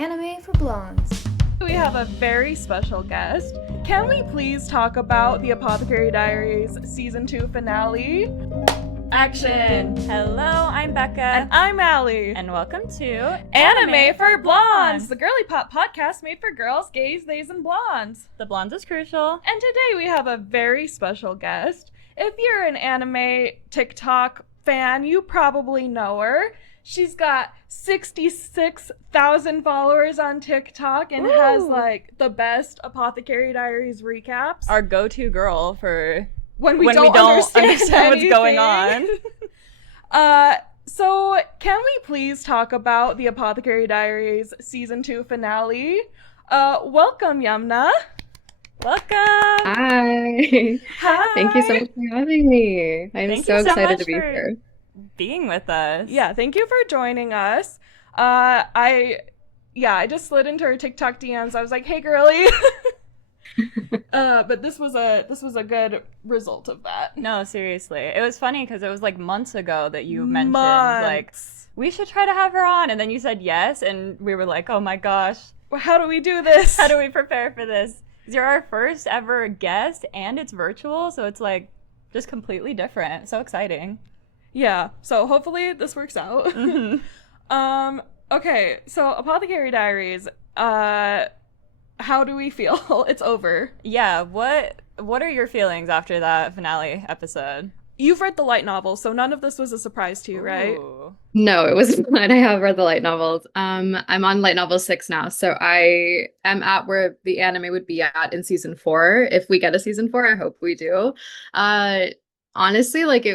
Anime for Blondes. We have a very special guest. Can we please talk about the Apothecary Diaries Season 2 finale? Action! Hello, I'm Becca. And I'm Allie. And welcome to Anime for Blondes, the girly pop podcast made for girls, gays, theys, and blondes. The blondes is crucial. And today we have a very special guest. If you're an anime TikTok fan, you probably know her. She's got 66,000 followers on TikTok and has like the best Apothecary Diaries recaps. Our go-to girl for when we don't understand what's going on. So can we please talk about the Apothecary Diaries Season 2 finale? Welcome, Yumna. Welcome. Hi. Hi. Thank you so much for having me. I'm Thank so you so excited much to be for here. Being with us. Yeah, thank you for joining us. I just slid into her TikTok DMs. I was like, "Hey, girly." But this was a good result of that. No, seriously. It was funny because it was like months ago that you mentioned like we should try to have her on, and then you said yes, and we were like, "Oh my gosh, How do we do this? how do we prepare for this?" You're our first ever guest, and it's virtual, so it's like just completely different. So exciting. Yeah, so hopefully this works out. Mm-hmm. Okay, so Apothecary Diaries, how do we feel? It's over. Yeah, what are your feelings after that finale episode? You've read the light novel, so none of this was a surprise to you, right? Ooh. No, it was fun. I have read the light novels. I'm on light novel 6 now, so I am at where the anime would be at in season 4. If we get a season 4, I hope we do. Honestly, like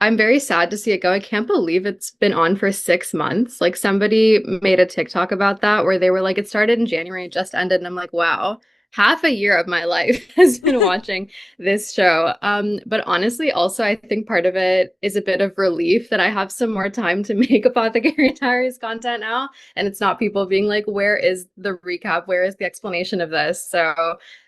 I'm very sad to see it go. I can't believe it's been on for 6 months. Like somebody made a TikTok about that where they were like, it started in January, it just ended. And I'm like, wow, half a year of my life has been watching this show. But honestly, also, I think part of it is a bit of relief that I have some more time to make Apothecary Diaries content now. And it's not people being like, where is the recap? Where is the explanation of this? So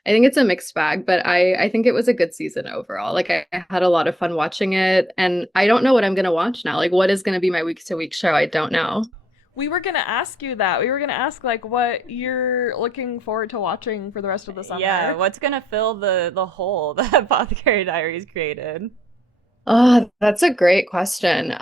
I think it's a mixed bag, but I think it was a good season overall. Like I had a lot of fun watching it, and I don't know what I'm going to watch now. Like what is going to be my week to week show? I don't know. We were gonna ask you that. We were gonna ask like what you're looking forward to watching for the rest of the summer. Yeah, what's gonna fill the hole that Apothecary Diaries created? Oh, that's a great question.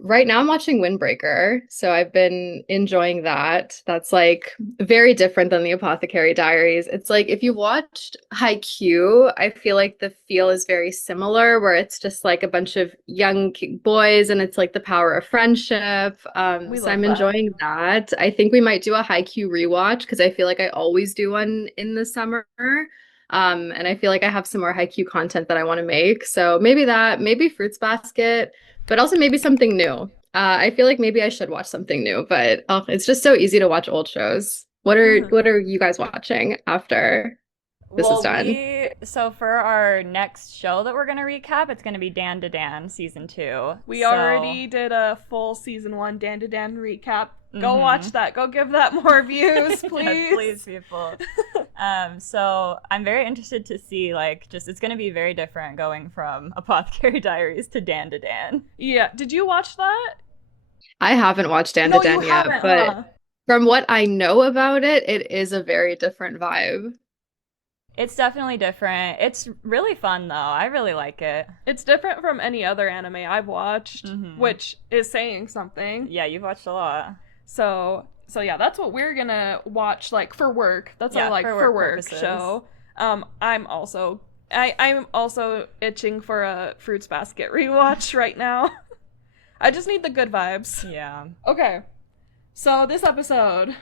Right now I'm watching Windbreaker, so I've been enjoying that. That's like very different than the Apothecary Diaries. It's like if you watched Haikyuu, I feel like the feel is very similar, where it's just like a bunch of young boys and it's like the power of friendship. So I'm enjoying that. I think we might do a Haikyuu rewatch because I feel like I always do one in the summer. And I feel like I have some more Haikyuu content that I want to make. So maybe that, maybe Fruits Basket, but also maybe something new. I feel like maybe I should watch something new, but it's just so easy to watch old shows. What are you guys watching after this is done? So for our next show that we're gonna recap, it's gonna be DANDADAN season 2. We already did a full season 1 DANDADAN recap. Go watch that. Go give that more views, please. Yes, please, people. So I'm very interested to see, like, just it's gonna be very different going from Apothecary Diaries to DANDADAN. Yeah. Did you watch that? I haven't watched DANDADAN yet, but from what I know about it, it is a very different vibe. It's definitely different. It's really fun, though. I really like it. It's different from any other anime I've watched, which is saying something. Yeah, you've watched a lot. So yeah, that's what we're gonna watch, like, for work. That's our, like, for work show. I'm also itching for a Fruits Basket rewatch right now. I just need the good vibes. Yeah. Okay. So this episode,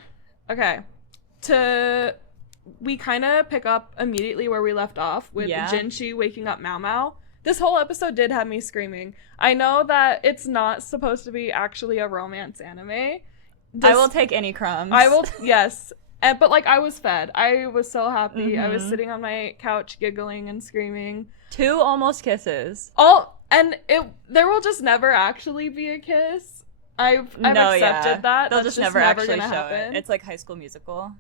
we kind of pick up immediately where we left off with Jinshi waking up Maomao. This whole episode did have me screaming. I know that it's not supposed to be actually a romance anime. I will take any crumbs. Yes. But, like, I was fed. I was so happy. I was sitting on my couch giggling and screaming. 2 almost kisses. There will just never actually be a kiss. I've accepted that. They'll just never actually show it. It's like High School Musical.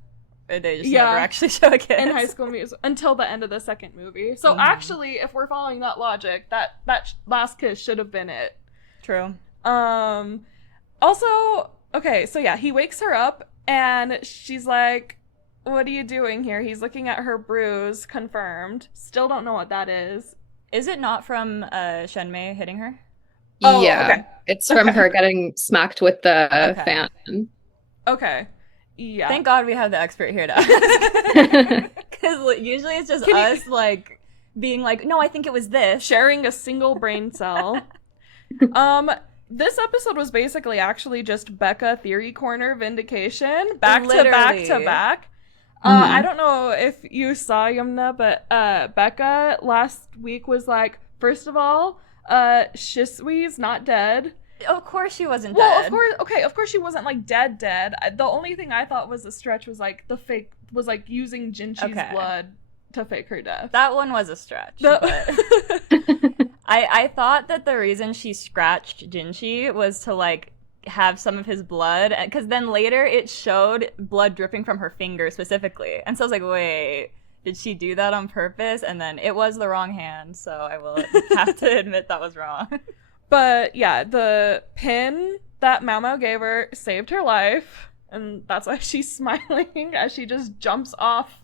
They just never actually show a kiss. In High School Musical until the end of the second movie. So actually, if we're following that logic, that last kiss should have been it. True. Also, okay, so yeah, he wakes her up And she's like, what are you doing here? He's looking at her bruise, confirmed. Still don't know what that is. Is it not from Shenmei hitting her? Oh, yeah, okay. It's from her getting smacked with the fan. Okay. Yeah. Thank God we have the expert here to ask. Because usually it's just us, like, being like, no, I think it was this. Sharing a single brain cell. This episode was basically actually just Becca Theory Corner vindication. Back to back. I don't know if you saw Yumna, but Becca last week was like, first of all, Shisui's not dead. Of course she wasn't dead. Well, of course she wasn't like dead. The only thing I thought was a stretch was like the fake was like using Jinshi's blood to fake her death. That one was a stretch. But I thought that the reason she scratched Jinshi was to like have some of his blood, because then later it showed blood dripping from her finger specifically, and so I was like, wait, did she do that on purpose? And then it was the wrong hand, so I will have to admit that was wrong. But yeah, the pin that Maomao gave her saved her life, and that's why she's smiling as she just jumps off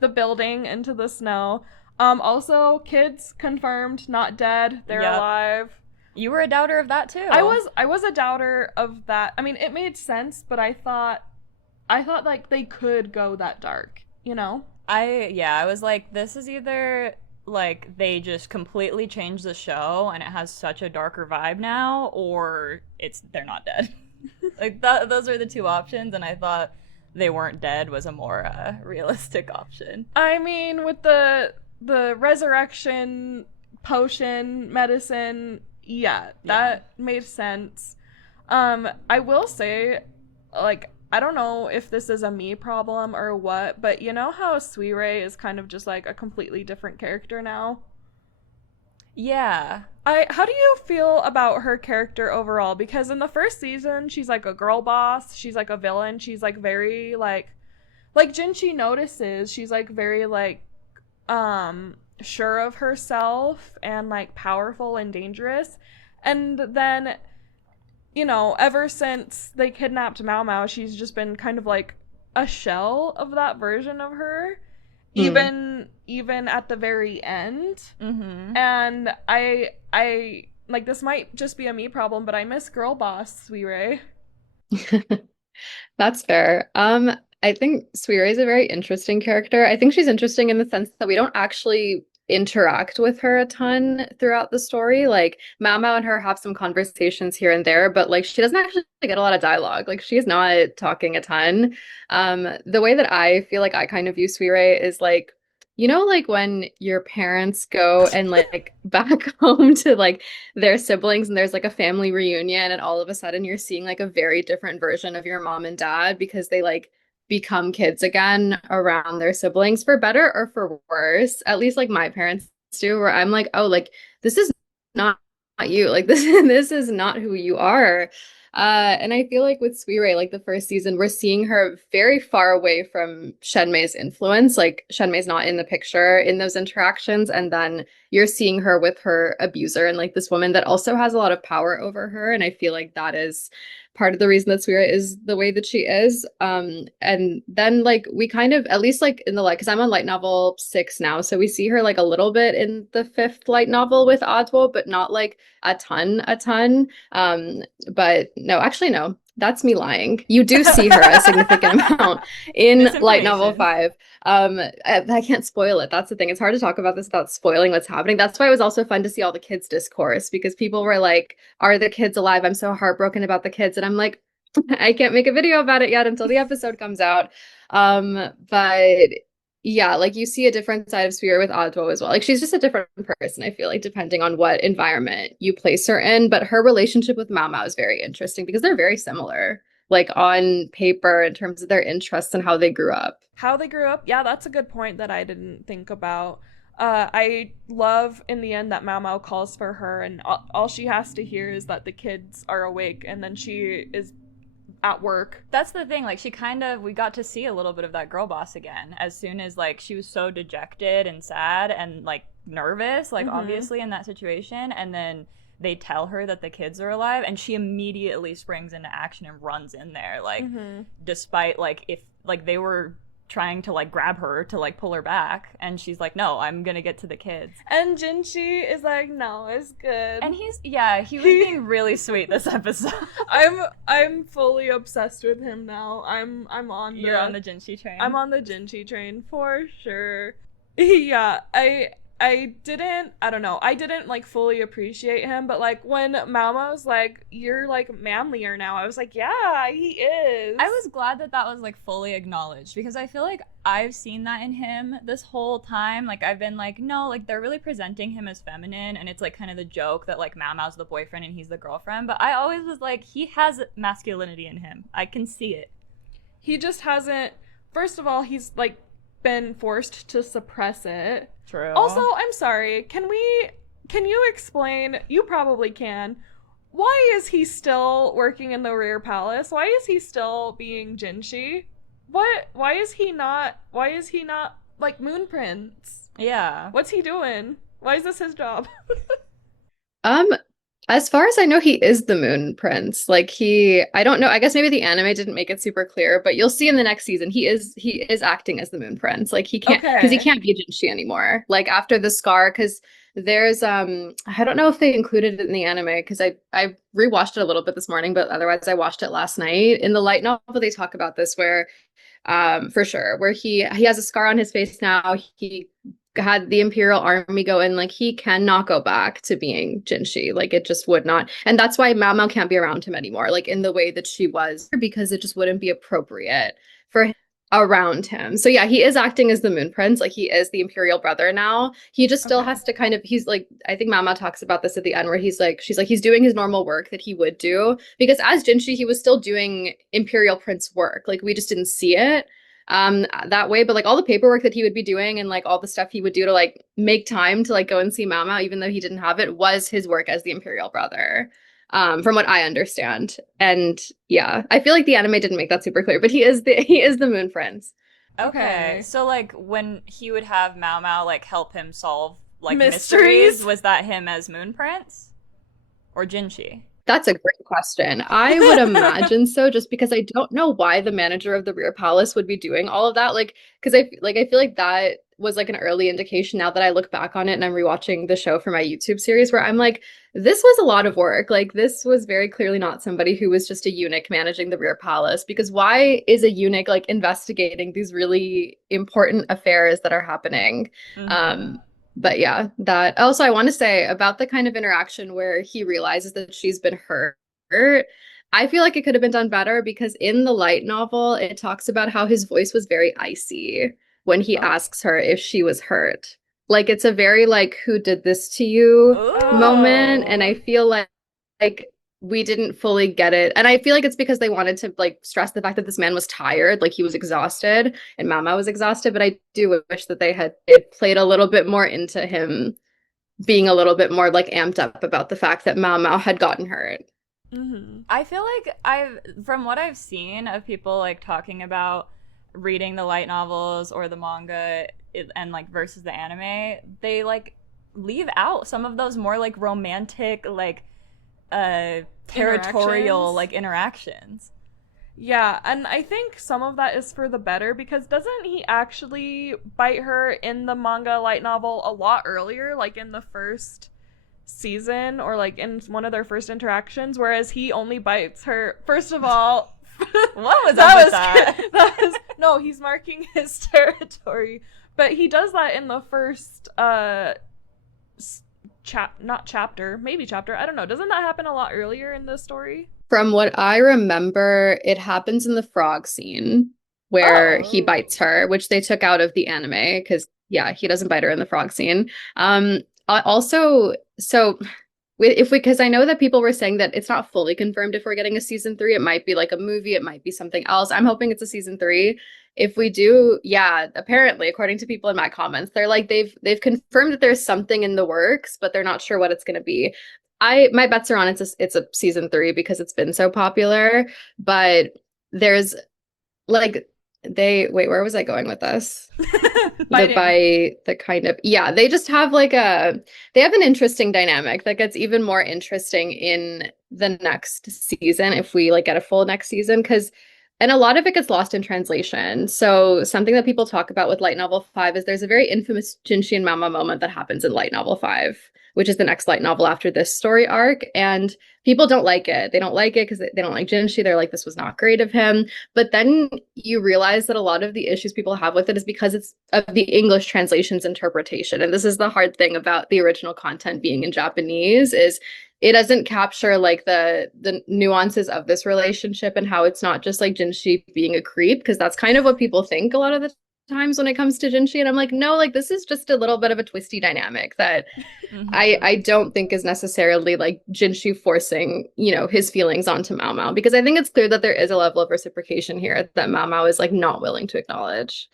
the building into the snow. Also, kids confirmed not dead, they're alive. You were a doubter of that too. I was a doubter of that. I mean, it made sense, but I thought like they could go that dark, you know? I was like, this is either like they just completely changed the show and it has such a darker vibe now, or they're not dead. Like those are the two options, and I thought they weren't dead was a more realistic option. I mean, with the resurrection potion medicine, that made sense. I will say, like, I don't know if this is a me problem or what, but you know how Suire is kind of just like a completely different character now? Yeah. How do you feel about her character overall? Because in the first season, she's like a girl boss, she's like a villain, she's like very like Jinshi notices, she's like very like sure of herself and like powerful and dangerous. And then, you know, ever since they kidnapped Maomao, she's just been kind of like a shell of that version of her, even at the very end. And I like, this might just be a me problem, but I miss girl boss Suire. That's fair. I think Suire is a very interesting character. I think she's interesting in the sense that we don't actually interact with her a ton throughout the story. Like, Maomao and her have some conversations here and there, but like she doesn't actually get a lot of dialogue. Like, she's not talking a ton. The way that I feel like I kind of view Suire is like, you know, like when your parents go and like back home to like their siblings and there's like a family reunion and all of a sudden you're seeing like a very different version of your mom and dad because they like become kids again around their siblings, for better or for worse. At least like my parents do, where I'm like, oh, like this is not you, like this is not who you are. And I feel like with Suire, like the first season, we're seeing her very far away from Shenmei's influence. Like, Shenmei's not in the picture in those interactions, and then you're seeing her with her abuser and like this woman that also has a lot of power over her. And I feel like that is part of the reason that Suire is the way that she is. And then like we kind of, at least like in the light, because I'm on light novel 6 now, so we see her like a little bit in the 5th light novel with Adwo, but not like a ton. But no, actually no, that's me lying. You do see her a significant amount in light novel 5. I can't spoil it. That's the thing. It's hard to talk about this without spoiling what's happening. That's why it was also fun to see all the kids discourse, because people were like, are the kids alive? I'm so heartbroken about the kids. And I'm like, I can't make a video about it yet until the episode comes out. But yeah, like you see a different side of Suire with Adwo as well. Like, she's just a different person, I feel like, depending on what environment you place her in. But her relationship with Maomao is very interesting because they're very similar, like on paper, in terms of their interests and how they grew up. How they grew up? Yeah, that's a good point that I didn't think about. I love in the end that Maomao calls for her, and all she has to hear is that the kids are awake, and then she is at work. That's the thing, like, we got to see a little bit of that girl boss again as soon as like she was so dejected and sad and like nervous, like obviously in that situation, and then they tell her that the kids are alive, and she immediately springs into action and runs in there, like, despite, like, if, like, they were trying to, like, grab her to, like, pull her back, and she's like, no, I'm gonna get to the kids. And Jinshi is like, no, it's good. And he was being really sweet this episode. I'm fully obsessed with him now. You're on the Jinshi train? I'm on the Jinshi train for sure. Yeah, I didn't like fully appreciate him, but like when Maomao's like, you're like manlier now, I was like, yeah, he is. I was glad that was like fully acknowledged, because I feel like I've seen that in him this whole time. Like I've been like, no, like they're really presenting him as feminine, and it's like kind of the joke that like Maomao's the boyfriend and he's the girlfriend, but I always was like, he has masculinity in him. I can see it. He just hasn't, first of all, he's like been forced to suppress it. True. Also, I'm sorry, can you explain, you probably can, why is he still working in the rear palace? Why is he still being Jinshi? Why is he not like Moon Prince? Yeah. What's he doing? Why is this his job? As far as I know, he is the Moon Prince. Like I don't know, I guess maybe the anime didn't make it super clear, but you'll see in the next season, he is acting as the Moon Prince. Like he can't, because he can't be a Jinshi anymore. Like after the scar, because there's, I don't know if they included it in the anime, because I rewatched it a little bit this morning, but otherwise I watched it last night. In the light novel, they talk about this where, for sure, where he has a scar on his face now. He had the Imperial Army go in, like he cannot go back to being Jinshi. Like it just would not. And that's why Maomao can't be around him anymore, like in the way that she was, because it just wouldn't be appropriate for him around him. So yeah, he is acting as the Moon Prince. Like he is the Imperial brother now. He just still has to kind of, he's like, I think Maomao talks about this at the end where she's like, he's doing his normal work that he would do, because as Jinshi, he was still doing Imperial Prince work. Like we just didn't see it that way, but like all the paperwork that he would be doing and like all the stuff he would do to like make time to like go and see Maomao, even though he didn't have it, was his work as the Imperial brother, from what I understand. And yeah, I feel like the anime didn't make that super clear, but he is the Moon Prince. Okay, so like when he would have Maomao like help him solve like mysteries, was that him as Moon Prince or Jinshi? That's a great question. I would imagine so, just because I don't know why the manager of the rear palace would be doing all of that. Like, because I feel like that was like an early indication, now that I look back on it and I'm rewatching the show for my YouTube series, where I'm like, this was a lot of work. Like this was very clearly not somebody who was just a eunuch managing the rear palace, because why is a eunuch like investigating these really important affairs that are happening? But yeah, that also I want to say about the kind of interaction where he realizes that she's been hurt. I feel like it could have been done better, because in the light novel, it talks about how his voice was very icy when he asks her if she was hurt. Like it's a very like, who did this to you moment. And I feel like we didn't fully get it. And I feel like it's because they wanted to like stress the fact that this man was tired, like he was exhausted and Maomao was exhausted. But I do wish that it played a little bit more into him being a little bit more like amped up about the fact that Maomao had gotten hurt. I feel like from what I've seen of people like talking about reading the light novels or the manga and like versus the anime, they like leave out some of those more like romantic, like territorial like interactions. Yeah, and I think some of that is for the better, because doesn't he actually bite her in the manga light novel a lot earlier, like in the first season or like in one of their first interactions, whereas he only bites her, first of all, what was that? No, he's marking his territory, but he does that in the first chapter, I don't know. Doesn't that happen a lot earlier in the story? From what I remember, it happens in the frog scene where he bites her, which they took out of the anime because, yeah, he doesn't bite her in the frog scene. Also, so because I know that people were saying that it's not fully confirmed if we're getting a season 3. It might be like a movie. It might be something else. I'm hoping it's a season 3. If we do, yeah, apparently, according to people in my comments, they're like, they've confirmed that there's something in the works, but they're not sure what it's going to be. My bets are on it's a season 3 because it's been so popular, but there's like, where was I going with this? Biting. They just have like they have an interesting dynamic that gets even more interesting in the next season if we like get a full next season, and a lot of it gets lost in translation. So something that people talk about with light novel 5 is there's a very infamous Jinshi and Maomao moment that happens in light novel 5, which is the next light novel after this story arc. And people don't like it. They don't like it because they don't like Jinshi. They're like, this was not great of him. But then you realize that a lot of the issues people have with it is because it's of the English translation's interpretation. And this is the hard thing about the original content being in Japanese, is it doesn't capture like the nuances of this relationship and how it's not just like Jinshi being a creep, because that's kind of what people think a lot of the times when it comes to Jinshi. And I'm like, no, like this is just a little bit of a twisty dynamic that I don't think is necessarily like Jinshi forcing, his feelings onto Maomao, because I think it's clear that there is a level of reciprocation here that Maomao is like not willing to acknowledge.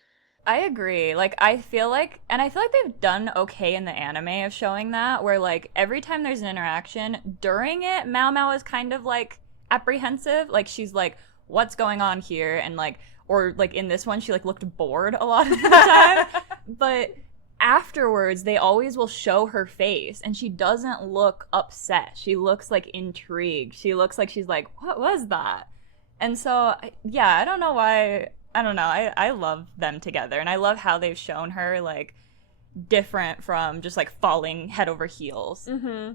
I agree. Like, I feel like they've done okay in the anime of showing that, where, like, every time there's an interaction, during it, Maomao is kind of, like, apprehensive. Like, she's like, what's going on here? And, like, or, like, in this one, she, like, looked bored a lot of the time. But afterwards, they always will show her face, and she doesn't look upset. She looks, like, intrigued. She looks like she's like, what was that? And so, yeah, I don't know why... I don't know. I love them together, and I love how they've shown her like different from just like falling head over heels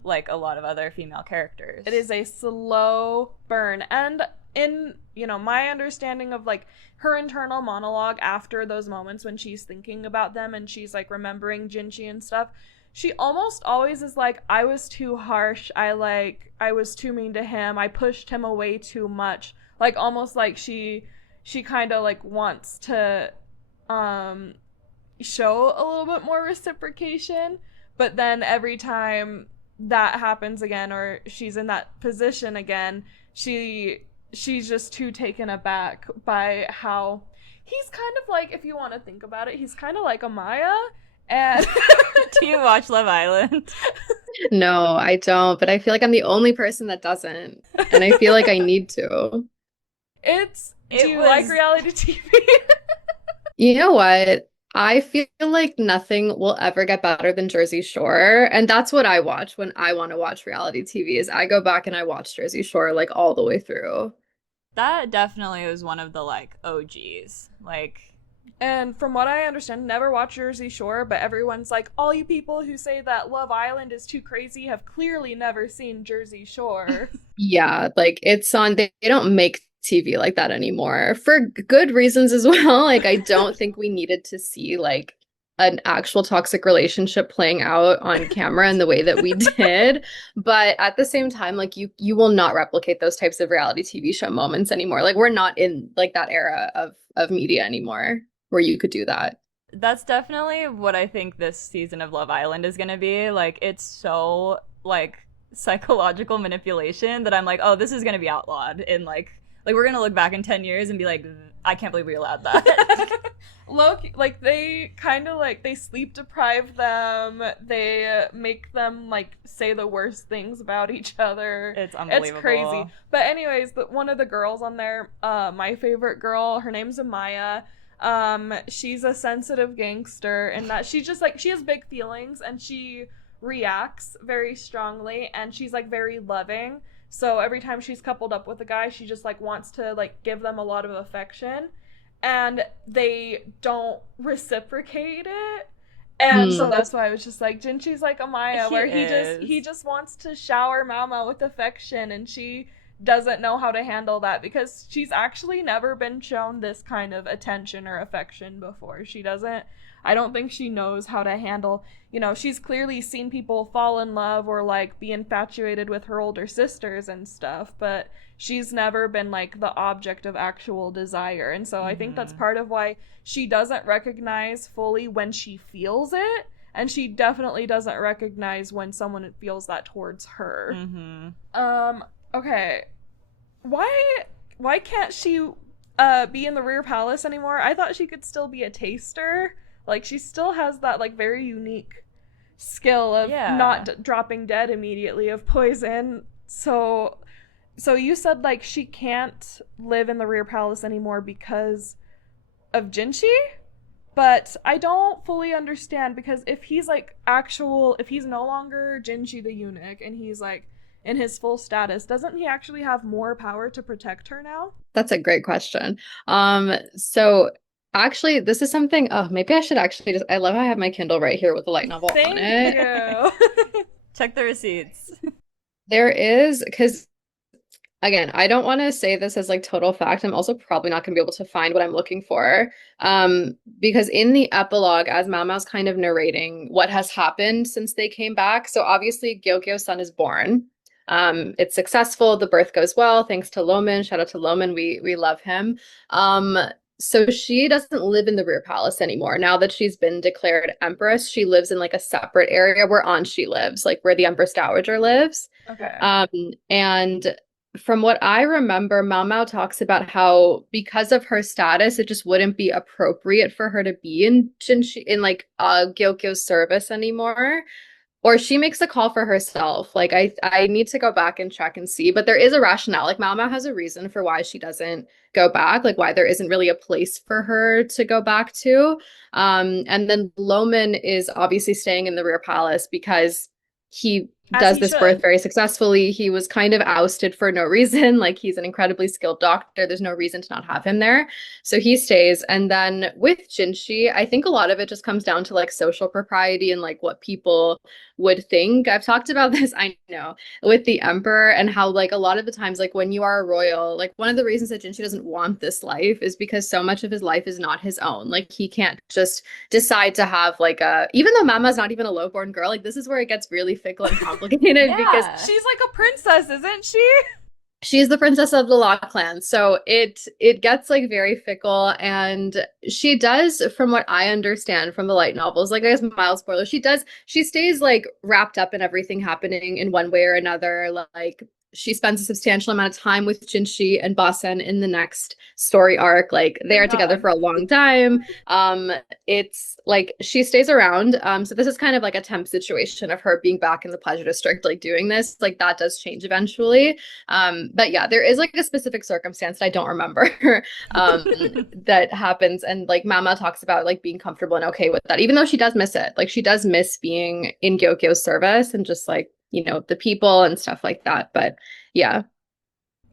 like a lot of other female characters. It is a slow burn, and in my understanding of like her internal monologue after those moments when she's thinking about them and she's like remembering Jinshi and stuff, she almost always is like, I was too harsh, I was too mean to him, I pushed him away too much, like almost like she kind of like wants to show a little bit more reciprocation, but then every time that happens again or she's in that position again, she's just too taken aback by how he's kind of like, if you want to think about it, he's kind of like a Maya. And do you watch Love Island? No, I don't, but I feel like I'm the only person that doesn't, and I feel like I need to. Do you like reality TV? You know what? I feel like nothing will ever get better than Jersey Shore. And that's what I watch when I want to watch reality TV, is I go back and I watch Jersey Shore like all the way through. That definitely was one of the like OGs. Like, and from what I understand, never watched Jersey Shore, but everyone's like, all you people who say that Love Island is too crazy have clearly never seen Jersey Shore. Yeah, like it's on, they don't make TV like that anymore for good reasons as well. Like I don't think we needed to see like an actual toxic relationship playing out on camera in the way that we did, but at the same time, like you will not replicate those types of reality TV show moments anymore. Like we're not in like that era of media anymore where you could do that. That's definitely what I think this season of Love Island is going to be. Like it's so like psychological manipulation that I'm like, oh, this is going to be outlawed in like we're gonna look back in 10 years and be like, I can't believe we allowed that. Loki, like they kind of like they sleep deprive them. They make them like say the worst things about each other. It's unbelievable. It's crazy. But anyways, one of the girls on there, my favorite girl, her name's Amaya. She's a sensitive gangster, and that she just like she has big feelings and she reacts very strongly, and she's like very loving. So every time she's coupled up with a guy, she just like wants to like give them a lot of affection, and they don't reciprocate it. And so that's why I was just like, Jinshi's like Amaya, where he just wants to shower Maomao with affection, and she doesn't know how to handle that because she's actually never been shown this kind of attention or affection before. I don't think she knows how to handle, she's clearly seen people fall in love or like be infatuated with her older sisters and stuff, but she's never been like the object of actual desire. And so I think that's part of why she doesn't recognize fully when she feels it, and she definitely doesn't recognize when someone feels that towards her. Okay, why can't she be in the rear palace anymore? I thought she could still be a taster. Like, she still has that, like, very unique skill of not dropping dead immediately of poison. So you said, like, she can't live in the rear palace anymore because of Jinshi, but I don't fully understand because if he's like if he's no longer Jinshi the eunuch and he's like in his full status, doesn't he actually have more power to protect her now? That's a great question. So actually, this is something, oh, maybe I should actually just, I love how I have my Kindle right here with the light novel on it. Thank you. Check the receipts. There is, because again, I don't want to say this as like total fact. I'm also probably not going to be able to find what I'm looking for. Because in the epilogue, as Maomao's kind of narrating what has happened since they came back, so obviously Gyokyo's son is born. It's successful. The birth goes well, thanks to Loman. Shout out to Loman. We love him. So she doesn't live in the rear palace anymore. Now that she's been declared empress, she lives in like a separate area where Anshi lives, like where the Empress Dowager lives. Okay. And from what I remember, Maomao talks about how because of her status, it just wouldn't be appropriate for her to be in Jinshi, in like Gyokyo's service anymore. Or she makes a call for herself. Like I need to go back and check and see, but there is a rationale. Like Maomao has a reason for why she doesn't go back, like why there isn't really a place for her to go back to. And then Loman is obviously staying in the rear palace because he does this birth very successfully. He was kind of ousted for no reason. Like he's an incredibly skilled doctor. There's no reason to not have him there. So he stays. And then with Jinshi, I think a lot of it just comes down to like social propriety and like what people would think. I've talked about this, I know, with the emperor and how like a lot of the times, like when you are a royal, like one of the reasons that Jinshi doesn't want this life is because so much of his life is not his own. Like he can't just decide to have like even though Mama's not even a lowborn girl, like this is where it gets really fickle and complicated because she's like a princess, isn't she? She's the princess of the Law clan. So it gets like very fickle, and she does, from what I understand from the light novels, like I guess mild spoiler, she stays like wrapped up in everything happening in one way or another. Like she spends a substantial amount of time with Jinshi and Basen in the next story arc. Like they are together for a long time. It's like she stays around. So this is kind of like a temp situation of her being back in the pleasure district, like doing this. Like that does change eventually. But yeah, there is like a specific circumstance that I don't remember that happens. And like Mama talks about like being comfortable and okay with that, even though she does miss it. Like she does miss being in Gyokyo's service and just like, you know, the people and stuff like that. But yeah.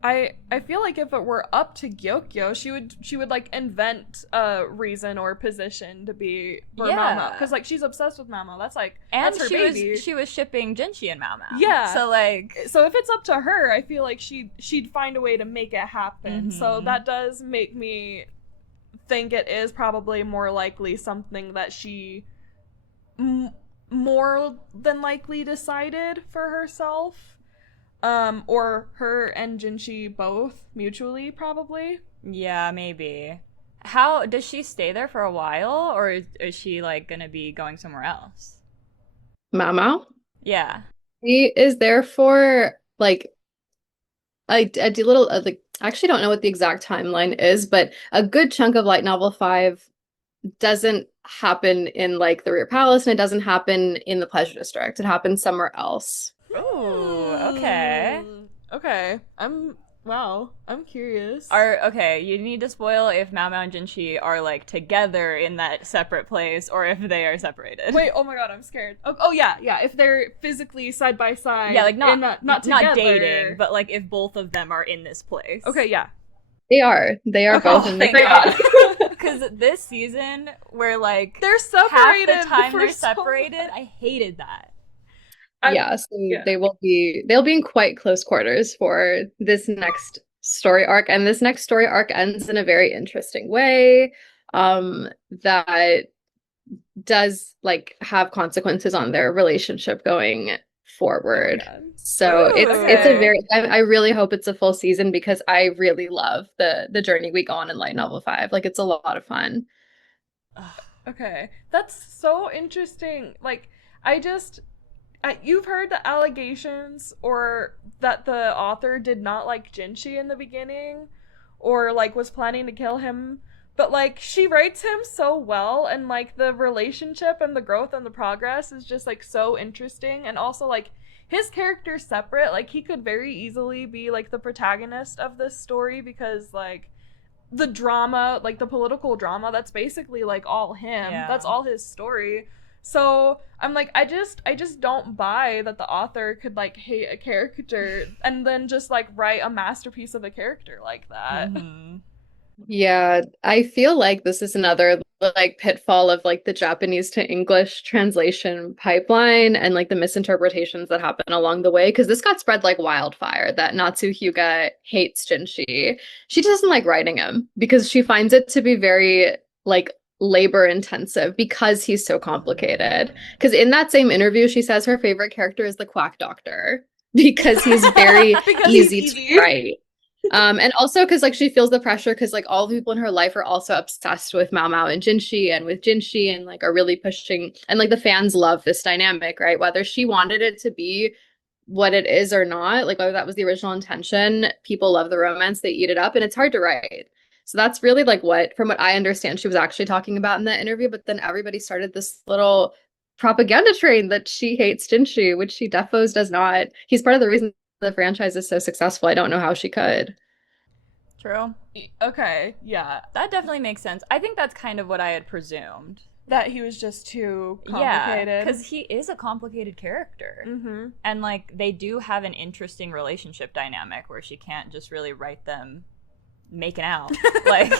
I feel like if it were up to Gyokyo, she would like invent a reason or position to be for Maomao, because like she's obsessed with Maomao. That's like that's her baby. She was shipping Jinshi and Maomao. Yeah. So like if it's up to her, I feel like she'd find a way to make it happen. Mm-hmm. So that does make me think it is probably more likely something that she more than likely decided for herself, or her and Jinshi both mutually, probably. Yeah, maybe. How does she stay there for a while, or is she like gonna be going somewhere else? Maomao? Yeah, he is there for like I do little like I actually don't know what the exact timeline is, but a good chunk of light novel 5 doesn't happen in like the rear palace, and it doesn't happen in the pleasure district. It happens somewhere else. Ooh, okay. Okay. I'm curious. Okay, you need to spoil if Maomao and Jinshi are like together in that separate place or if they are separated. Wait, oh my god, I'm scared. Oh yeah, if they're physically side by side. Yeah, like not together. Not dating, but like if both of them are in this place. Okay, yeah. They are both in the place. Because this season where like they're separated half the time they're separated, I hated that. They'll be in quite close quarters for this next story arc, and this next story arc ends in a very interesting way that does like have consequences on their relationship going forward. So it's a very I really hope it's a full season because I really love the journey we go on in light novel 5. Like it's a lot of fun. Okay, that's so interesting. Like you've heard the allegations or that the author did not like Jinshi in the beginning or like was planning to kill him, but like she writes him so well, and like the relationship and the growth and the progress is just like so interesting. And also like his character's separate, like he could very easily be like the protagonist of this story because like the drama, like the political drama, that's basically like all him. Yeah. That's all his story. So I'm like, I just don't buy that the author could like hate a character and then just like write a masterpiece of a character like that. Mm-hmm. Yeah, I feel like this is another like pitfall of like the Japanese to English translation pipeline and like the misinterpretations that happen along the way. Because this got spread like wildfire that Natsu Hyuga hates Jinshi. She doesn't like writing him because she finds it to be very like labor intensive because he's so complicated. Because in that same interview, she says her favorite character is the quack doctor because he's very easy to write. And also because like she feels the pressure because like all the people in her life are also obsessed with Maomao and Jinshi and with Jinshi and like are really pushing, and like the fans love this dynamic, right? Whether she wanted it to be what it is or not, like whether that was the original intention, people love the romance, they eat it up, and it's hard to write. So that's really like what, from what I understand, she was actually talking about in that interview. But then everybody started this little propaganda train that she hates Jinshi, which she defos does not. He's part of the reason the franchise is so successful. I don't know how she could. True. Okay, yeah. That definitely makes sense. I think that's kind of what I had presumed. That he was just too complicated. Yeah, because he is a complicated character. Mm-hmm. And, like, they do have an interesting relationship dynamic where she can't just really write them making out. Like,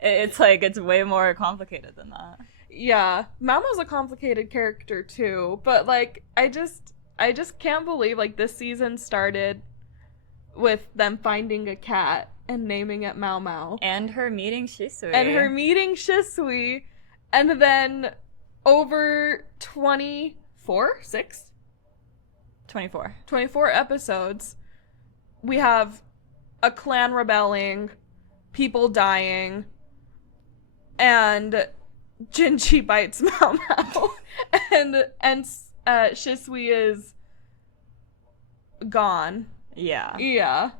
it's like, it's way more complicated than that. Yeah. Mama's a complicated character, too. But, like, I just can't believe, like, this season started with them finding a cat and naming it Maomao. And her meeting Shisui. And then over 24 episodes, we have a clan rebelling, people dying, and Jinshi bites Maomao, and Shisui is gone. Yeah. Yeah.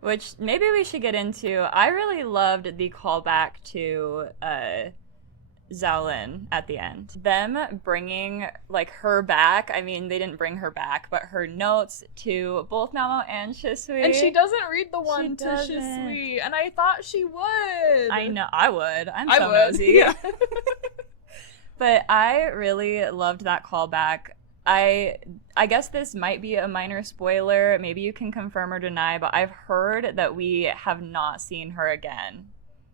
Which maybe we should get into. I really loved the callback to Xiaolin at the end. Them bringing, like, her back. I mean, they didn't bring her back, but her notes to both Maomao and Shisui. And she doesn't read the one to Shisui, and I thought she would. I know, I would. I'm so nosy. Yeah. But I really loved that callback. I guess this might be a minor spoiler. Maybe you can confirm or deny, but I've heard that we have not seen her again.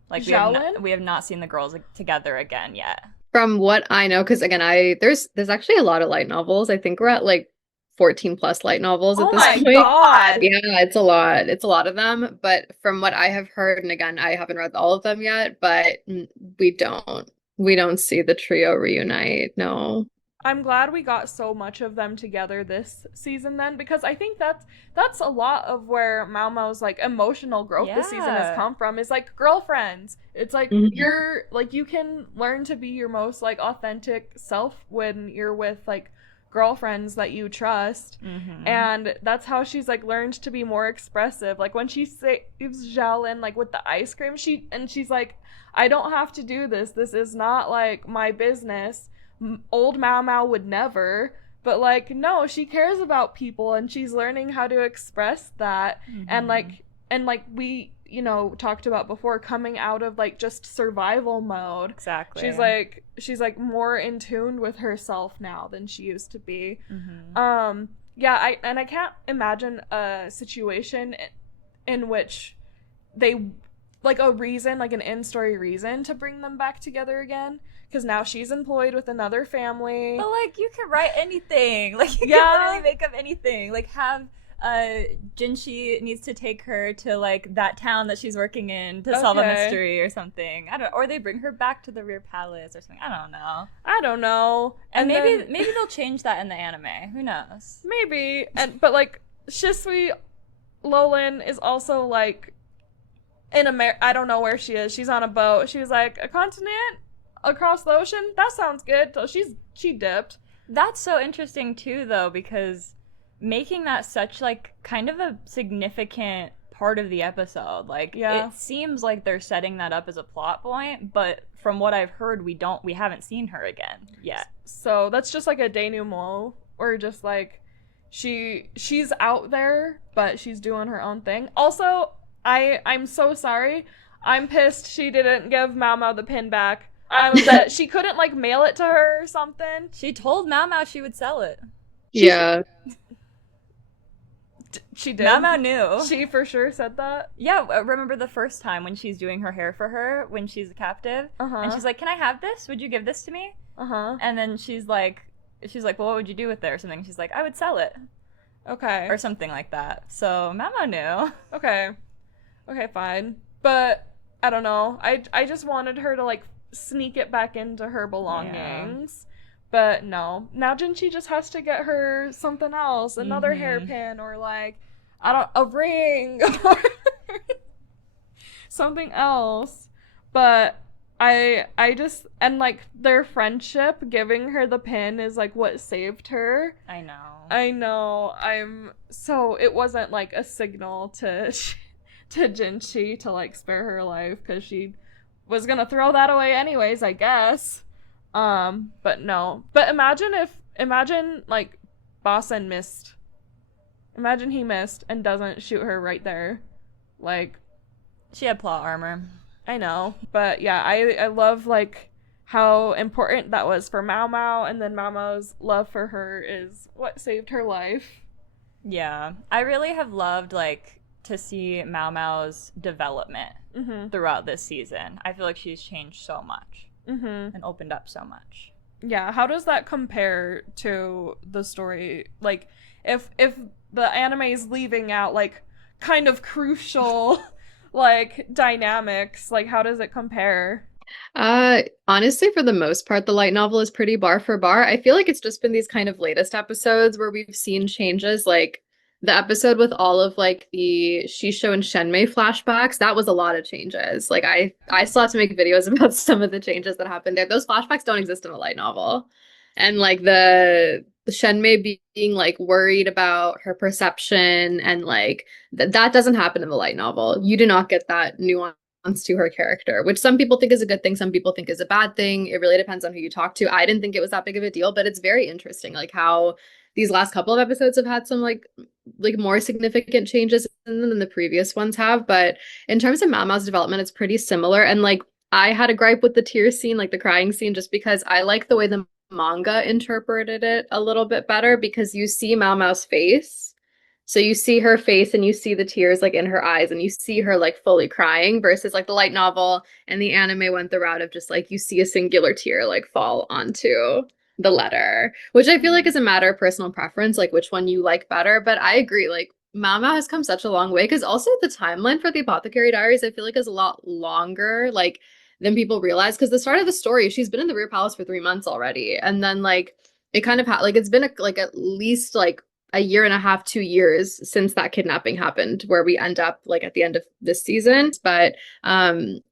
Like we have not seen the girls together again yet. From what I know, because again, there's actually a lot of light novels. I think we're at like 14 plus light novels at this point. Oh my god! Yeah, it's a lot. It's a lot of them. But from what I have heard, and again, I haven't read all of them yet, but we don't see the trio reunite. No. I'm glad we got so much of them together this season then, because I think that's a lot of where Maomao's like emotional growth this season has come from, is like girlfriends. It's like you're like, you can learn to be your most like authentic self when you're with like girlfriends that you trust. And that's how she's like learned to be more expressive. Like when she saves Xiaolin like with the ice cream, she's like, I don't have to do this. This is not like my business. Old Maomao would never, but like no, she cares about people and she's learning how to express that. And like we talked about before, coming out of like just survival mode. Exactly. She's like more in tune with herself now than she used to be. I can't imagine a situation in which they like a reason, like an in-story reason to bring them back together again. Because now she's employed with another family. But, like, you can write anything. Like, you can literally make up anything. Like, have Jinshi needs to take her to, like, that town that she's working in to solve a mystery or something. Or they bring her back to the rear palace or something. I don't know. And maybe they'll change that in the anime. Who knows? Maybe. But, like, Shisui Lolin is also, like, in I don't know where she is. She's on a boat. She was like, a continent? Across the ocean? That sounds good. So she dipped. That's so interesting too, though, because making that such like kind of a significant part of the episode, like it seems like they're setting that up as a plot point, but from what I've heard, we haven't seen her again yet. So that's just like a denouement, or just like she's out there, but she's doing her own thing. Also, I'm so sorry. I'm pissed she didn't give Maomao the pin back. I'm upset she couldn't like mail it to her or something. She told Maomao she would sell it. Yeah. She did. Maomao knew. She for sure said that. Yeah, remember the first time when she's doing her hair for her when she's a captive, and she's like, "Can I have this? Would you give this to me?" And then she's like, "Well, what would you do with it or something?" She's like, "I would sell it." Okay. Or something like that. So Maomao knew. Okay, fine. But I don't know. I just wanted her to like sneak it back into her belongings. Yeah. But no. Now Jinshi just has to get her something else, another hairpin or like a ring or something else. But I just, and like their friendship, giving her the pin is like what saved her. I know. It wasn't like a signal to Jinshi to like spare her life, because she was gonna throw that away anyways, I guess. But no. But imagine like Basen missed. Imagine he missed and doesn't shoot her right there. Like, she had plot armor. I know. But yeah, I love like how important that was for Maomao, and then Maomao's love for her is what saved her life. Yeah. I really have loved like to see Maomao's development throughout this season. I feel like she's changed so much and opened up so much. Yeah, how does that compare to the story? Like, if the anime is leaving out like kind of crucial like dynamics, like how does it compare? Honestly, for the most part, the light novel is pretty bar for bar. I feel like it's just been these kind of latest episodes where we've seen changes, like the episode with all of like the Shisho and Shenmei flashbacks. That was a lot of changes. Like I still have to make videos about some of the changes that happened there. Those flashbacks don't exist in the light novel. And like the Shenmei being like worried about her perception, and like that doesn't happen in the light novel. You do not get that nuance to her character, which some people think is a good thing, some people think is a bad thing. It really depends on who you talk to. I didn't think it was that big of a deal, but it's very interesting like how these last couple of episodes have had some like more significant changes than the previous ones have. But in terms of Maomao's development, it's pretty similar. And like I had a gripe with the tear scene, like the crying scene, just because I like the way the manga interpreted it a little bit better, because you see Maomao's face. So you see her face and you see the tears like in her eyes, and you see her like fully crying, versus like the light novel and the anime went the route of just like you see a singular tear like fall onto the letter, which I feel like is a matter of personal preference, like which one you like better. But I agree, like Maomao has come such a long way, because also the timeline for the Apothecary Diaries I feel like is a lot longer like than people realize, because the start of the story, she's been in the Rear Palace for 3 months already, and then like it kind of like it's been like at least like a year and a half, 2 years since that kidnapping happened, where we end up like at the end of this season. But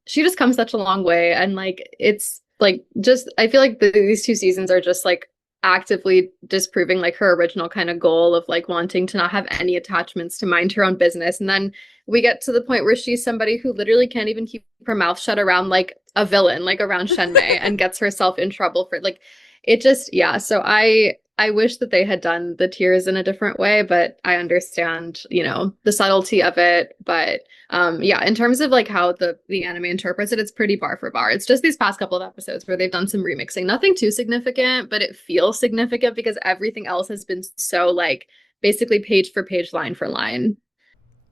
she just comes such a long way, and like it's like just I feel like these 2 seasons are just like actively disproving like her original kind of goal of like wanting to not have any attachments, to mind her own business. And then we get to the point where she's somebody who literally can't even keep her mouth shut around like a villain, like around Shenmei, and gets herself in trouble for like it just, yeah. So I wish that they had done the tears in a different way, but I understand, you know, the subtlety of it. But yeah, in terms of like how the anime interprets it, it's pretty bar for bar. It's just these past couple of episodes where they've done some remixing. Nothing too significant, but it feels significant because everything else has been so like basically page for page, line for line.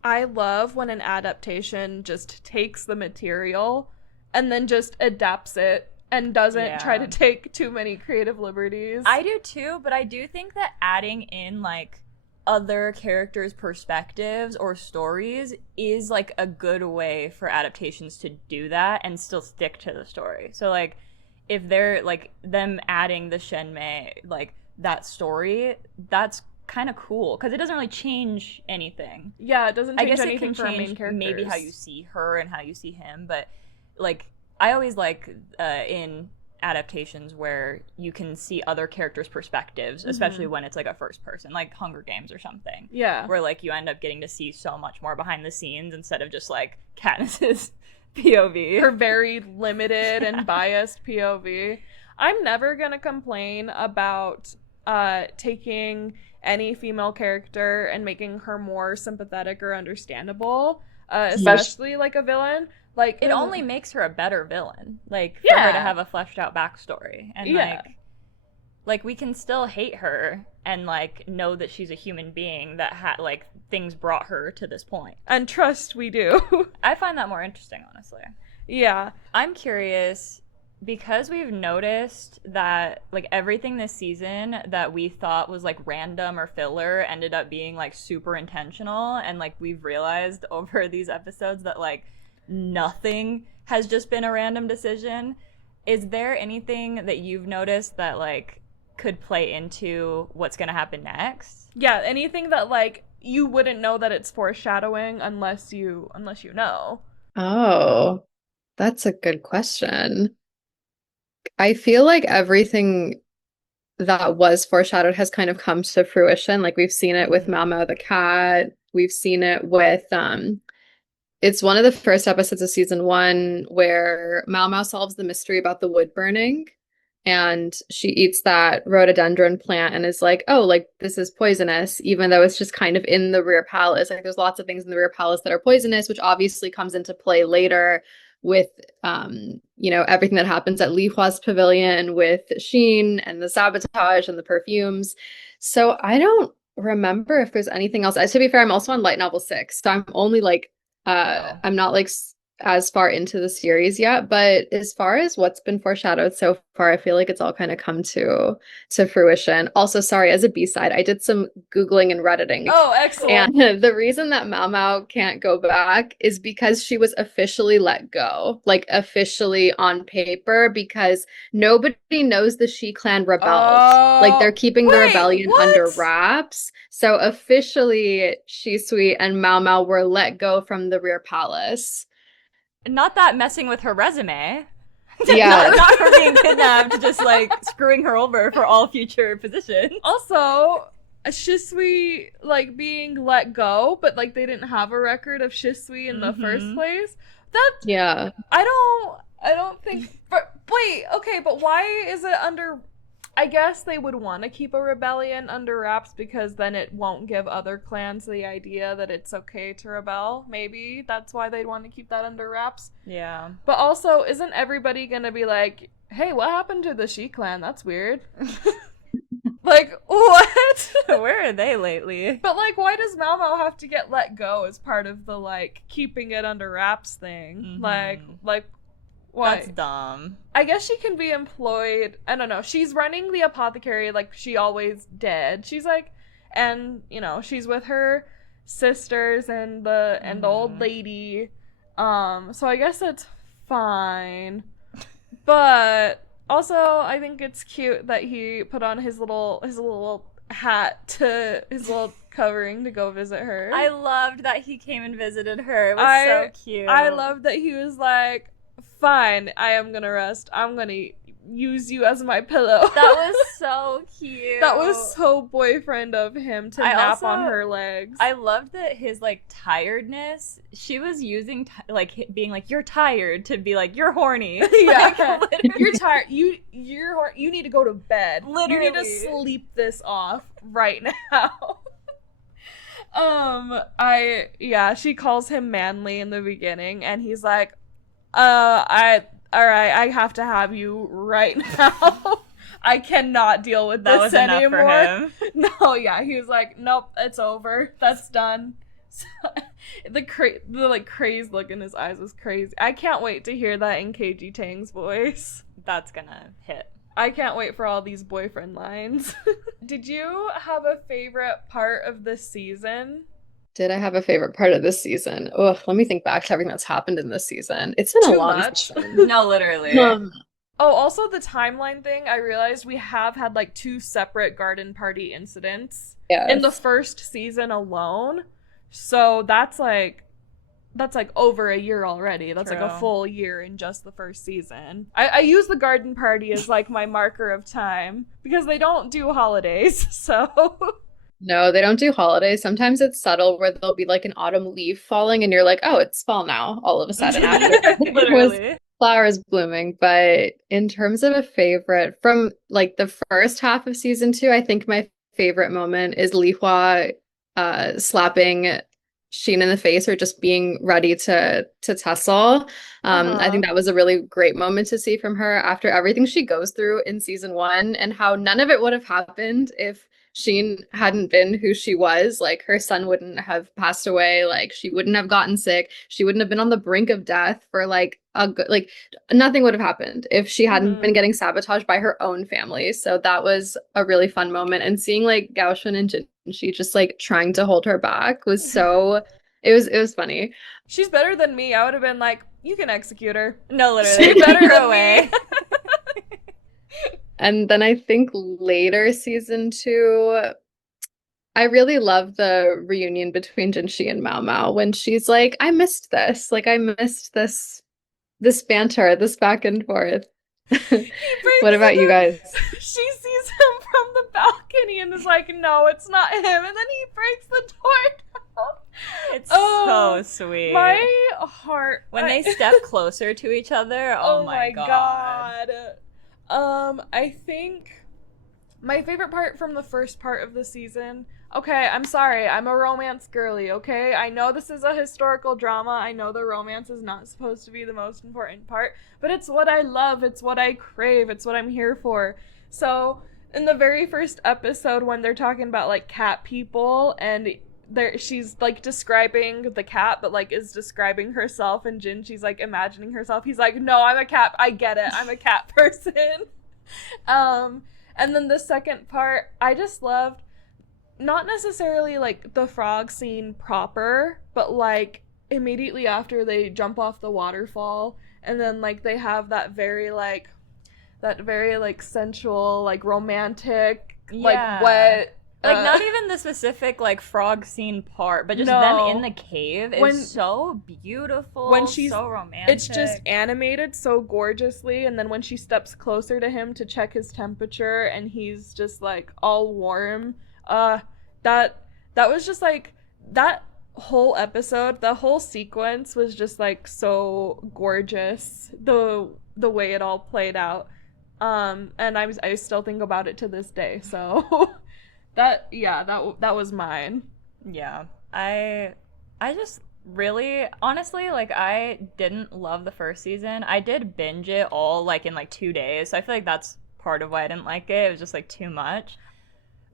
I love when an adaptation just takes the material and then just adapts it and doesn't try to take too many creative liberties. I do too, but I do think that adding in like other characters' perspectives or stories is like a good way for adaptations to do that and still stick to the story. So like if they're like them adding the Shenmei, like that story, that's kind of cool because it doesn't really change anything. Yeah, it doesn't change I guess anything it can for our change main characters. maybe how you see her and how you see him, but like I always like in adaptations where you can see other characters' perspectives, especially when it's like a first person, like Hunger Games or something. Yeah. Where like you end up getting to see so much more behind the scenes instead of just like Katniss's POV. Her very limited and biased POV. I'm never gonna complain about taking any female character and making her more sympathetic or understandable. especially like a villain. Like it only makes her a better villain. Like for her to have a fleshed out backstory, and like we can still hate her and like know that she's a human being that like things brought her to this point. And trust we do. I find that more interesting, honestly. Yeah. I'm curious because we've noticed that like everything this season that we thought was like random or filler ended up being like super intentional, and like we've realized over these episodes that like nothing has just been a random decision. Is there anything that you've noticed that like could play into what's going to happen next? Yeah, anything that like you wouldn't know that it's foreshadowing unless you know. Oh, that's a good question. I feel like everything that was foreshadowed has kind of come to fruition. Like we've seen it with Maomao the cat. We've seen it with it's one of the first episodes of season 1 where Maomao solves the mystery about the wood burning, and she eats that rhododendron plant and is like, oh, like this is poisonous, even though it's just kind of in the rear palace. Like there's lots of things in the rear palace that are poisonous, which obviously comes into play later with everything that happens at Li Hua's pavilion with Sheen and the sabotage and the perfumes. So I don't remember if there's anything else. To be fair, I'm also on light novel 6, so I'm only like I'm not like as far into the series yet, but as far as what's been foreshadowed so far, I feel like it's all kind of come to fruition. Also, sorry, as a B-side, I did some Googling and Redditing. Oh, excellent. And the reason that Maomao can't go back is because she was officially let go, like officially on paper, because nobody knows the She clan rebelled. Like they're keeping the rebellion under wraps. So officially, Shisui and Maomao were let go from the rear palace. Not that messing with her resume. Yeah. not her being kidnapped, just like screwing her over for all future positions. Also, Shisui like being let go, but like they didn't have a record of Shisui in the first place. I don't think. But wait, okay, but why is it under? I guess they would want to keep a rebellion under wraps because then it won't give other clans the idea that it's okay to rebel. Maybe that's why they'd want to keep that under wraps. Yeah. But also, isn't everybody gonna be like, hey, what happened to the She clan? That's weird. Like, what? Where are they lately? But like, why does Maomao have to get let go as part of the like keeping it under wraps thing? Like why? That's dumb. I guess she can be employed. I don't know. She's running the apothecary like she always did. She's like, and she's with her sisters and the old lady. So I guess it's fine. But also, I think it's cute that he put on his little hat to his little covering to go visit her. I loved that he came and visited her. It was so cute. I loved that he was like, fine, I am gonna rest. I'm gonna use you as my pillow. That was so cute. That was so boyfriend of him to nap on her legs. I loved that his like tiredness. She was using like being like you're tired to be like you're horny. Yeah, like, you're tired. You need to go to bed. Literally, you need to sleep this off right now. She calls him manly in the beginning, and he's like, I have to have you right now. I cannot deal with this that was anymore. Enough for him. No, yeah, he was like, nope, it's over. That's done. So, the crazed look in his eyes was crazy. I can't wait to hear that in KG Tang's voice. That's gonna hit. I can't wait for all these boyfriend lines. Did you have a favorite part of this season? Did I have a favorite part of this season? Oh, let me think back to everything that's happened in this season. It's been a long season. No, literally. Also the timeline thing, I realized we have had like 2 separate garden party incidents in the first season alone. So that's like over a year already. That's like a full year in just the first season. I use the garden party as like my marker of time because they don't do holidays, so... No, they don't do holidays. Sometimes it's subtle where there'll be like an autumn leaf falling and you're like, oh, it's fall now, all of a sudden. Literally. Flowers blooming. But in terms of a favorite, from like the first half of season 2, I think my favorite moment is Li Hua slapping Sheen in the face or just being ready to tussle. I think that was a really great moment to see from her after everything she goes through in season 1, and how none of it would have happened if Sheen hadn't been who she was. Like, her son wouldn't have passed away, like she wouldn't have gotten sick, she wouldn't have been on the brink of death for like nothing would have happened if she hadn't been getting sabotaged by her own family. So that was a really fun moment, and seeing like Gaoshun and Jinshi just like trying to hold her back was so it was funny. She's better than me. I would have been like, you can execute her. No, literally. She's better than me. And then I think later season 2, I really love the reunion between Jinshi and Maomao when she's like, I missed this. Like, I missed this banter, this back and forth. What about you guys? She sees him from the balcony and is like, no, it's not him. And then he breaks the door down. It's so sweet. My heart. When they step closer to each other, oh my god. I think my favorite part from the first part of the season, okay, I'm sorry, I'm a romance girly, okay? I know this is a historical drama, I know the romance is not supposed to be the most important part, but it's what I love, it's what I crave, it's what I'm here for. So, in the very first episode when they're talking about, like, cat people, and she's, like, describing the cat, but, like, is describing herself, and she's like, imagining herself. He's like, no, I'm a cat. I get it. I'm a cat person. And then the second part, I just loved, not necessarily, like, the frog scene proper, but, like, immediately after they jump off the waterfall, and then, like, they have that very, like, sensual, like, romantic, like, wet, like, not even the specific, like, frog scene part, but just them in the cave is so beautiful, when she's, so romantic. It's just animated so gorgeously, and then when she steps closer to him to check his temperature, and he's just, like, all warm, that was just, like, that whole episode, the whole sequence was just, like, so gorgeous, the way it all played out, and I still think about it to this day, so... That was mine. Yeah. I just really, honestly, like, I didn't love the first season. I did binge it all, like, in, like, 2 days. So I feel like that's part of why I didn't like it. It was just, like, too much.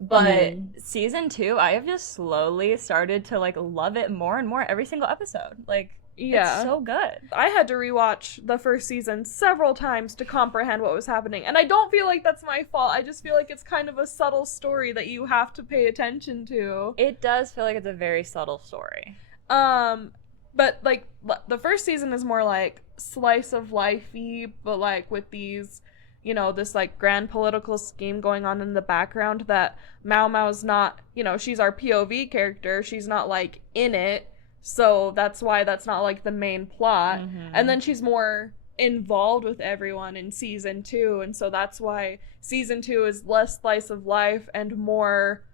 But season 2, I have just slowly started to, like, love it more and more every single episode. Like, it's so good. I had to rewatch the first season several times to comprehend what was happening. And I don't feel like that's my fault. I just feel like it's kind of a subtle story that you have to pay attention to. It does feel like it's a very subtle story. But, like, the first season is more, like, slice of life-y, but, like, with these, you know, this, like, grand political scheme going on in the background that Maomao's not, you know, she's our POV character. She's not, like, in it. So that's why that's not, like, the main plot. And then she's more involved with everyone in season 2, and so that's why season 2 is less slice of life and more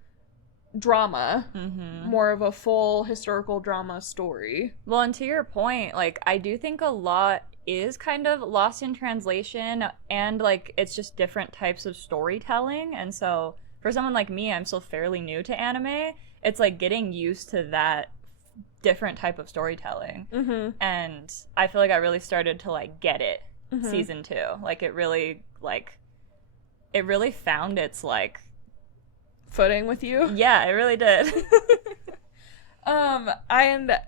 drama. More of a full historical drama story. Well, and to your point, like, I do think a lot is kind of lost in translation, and, like, it's just different types of storytelling. And so for someone like me, I'm still fairly new to anime. It's like getting used to that different type of storytelling. And I feel like I really started to, like, get it season 2. Like, it really found its, like, footing with you. Yeah, it really did. And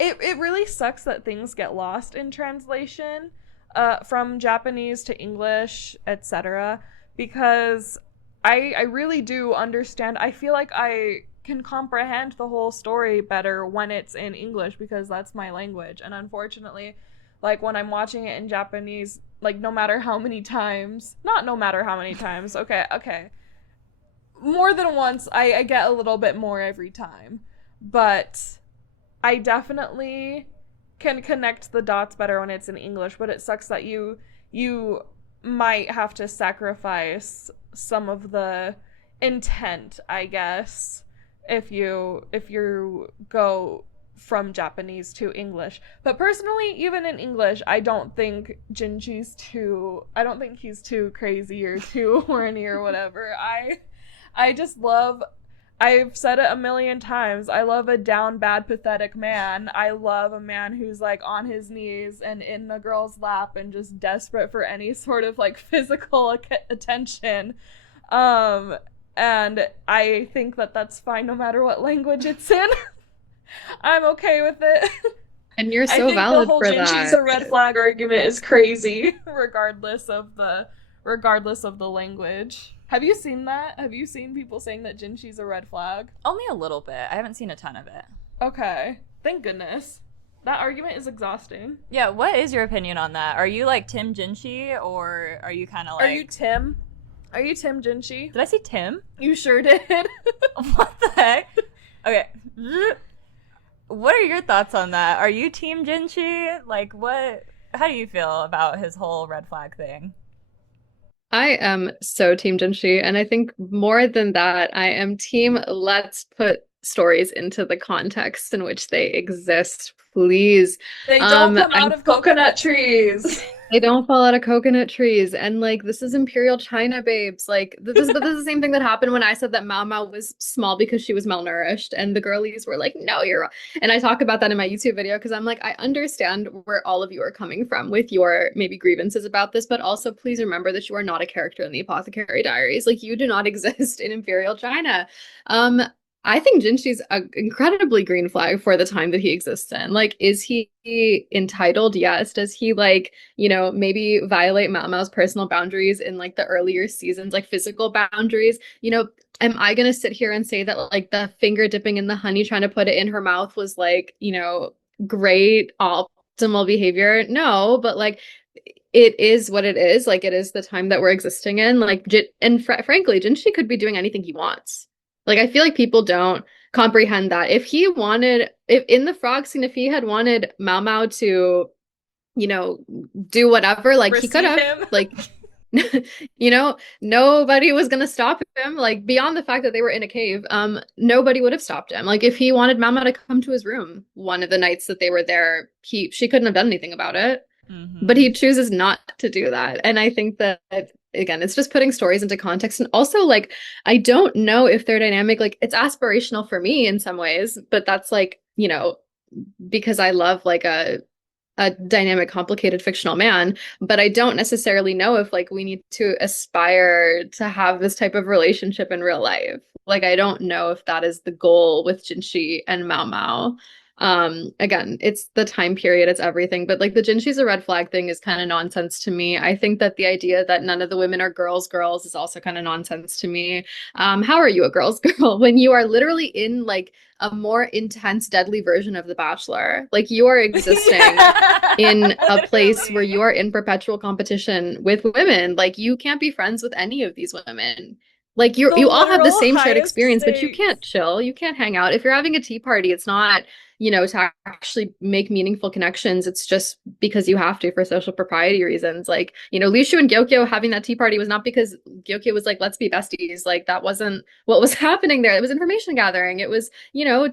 it really sucks that things get lost in translation from Japanese to English, etc., because I really do understand. I feel like I can comprehend the whole story better when it's in English, because that's my language. And unfortunately, like, when I'm watching it in Japanese, like, not no matter how many times, okay, more than once, I get a little bit more every time, but I definitely can connect the dots better when it's in English. But it sucks that you might have to sacrifice some of the intent, I guess, if you go from Japanese to English. But personally, even in English, I don't think he's too crazy or too horny or whatever. I I've said it a million times. I love a down bad pathetic man. I love a man who's like on his knees and in a girl's lap and just desperate for any sort of like physical attention. And I think that that's fine no matter what language it's in. I'm okay with it. And you're so valid for that. I think the whole Jinshi's a red flag argument is crazy, regardless of the language. Have you seen that? Have you seen people saying that Jinshi's a red flag? Only a little bit. I haven't seen a ton of it. Okay. Thank goodness. That argument is exhausting. Yeah, what is your opinion on that? Are you like Tim Jinshi, or are you kind of like... Are you Tim? Are you Tim Jinshi? Did I say Tim? You sure did. What the heck? Okay. What are your thoughts on that? Are you Team Jinshi? Like, what... How do you feel about his whole red flag thing? I am so Team Jinshi, and I think more than that, I am Team let's put stories into the context in which they exist, please. They don't come out of coconut trees. They don't fall out of coconut trees. And like, this is Imperial China, babes. Like, this is the same thing that happened when I said that Maomao was small because she was malnourished. And the girlies were like, no, you're wrong. And I talk about that in my YouTube video because I'm like, I understand where all of you are coming from with your maybe grievances about this, but also please remember that you are not a character in the Apothecary Diaries. Like, you do not exist in Imperial China. I think Jinshi's an incredibly green flag for the time that he exists in. Like, is he entitled? Yes. Does he, like, you know, maybe violate Maomao's personal boundaries in, like, the earlier seasons, like, physical boundaries? You know, am I going to sit here and say that, like, the finger dipping in the honey, trying to put it in her mouth was, like, you know, great, optimal behavior? No, but, like, it is what it is. Like, it is the time that we're existing in. Like, frankly, Jinshi could be doing anything he wants. Like, I feel like people don't comprehend that. If in the frog scene, if he had wanted Maomao to, you know, do whatever, like, he could have, like, you know, nobody was going to stop him. Like, beyond the fact that they were in a cave, nobody would have stopped him. Like, if he wanted Maomao to come to his room one of the nights that they were there, she couldn't have done anything about it. Mm-hmm. But he chooses not to do that. And I think that, again, it's just putting stories into context. And also, like, I don't know if their dynamic, like, it's aspirational for me in some ways, but that's, like, you know, because I love, like, a dynamic, complicated fictional man, but I don't necessarily know if, like, we need to aspire to have this type of relationship in real life. Like, I don't know if that is the goal with Jinshi and Maomao. Again, it's the time period, it's everything, but, like, the Jinshi's a red flag thing is kind of nonsense to me. I think that the idea that none of the women are girls is also kind of nonsense to me. How are you a girl's girl when you are literally in, like, a more intense, deadly version of The Bachelor? Like, you are existing in a place where you are in perpetual competition with women. Like, you can't be friends with any of these women. Like, you all have the same shared experience, but you can't chill. You can't hang out. If you're having a tea party, it's not, you know, to actually make meaningful connections. It's just because you have to for social propriety reasons. Like, you know, Lishu and Gyokyo having that tea party was not because Gyokyo was like, let's be besties. Like, that wasn't what was happening there. It was information gathering. It was, you know,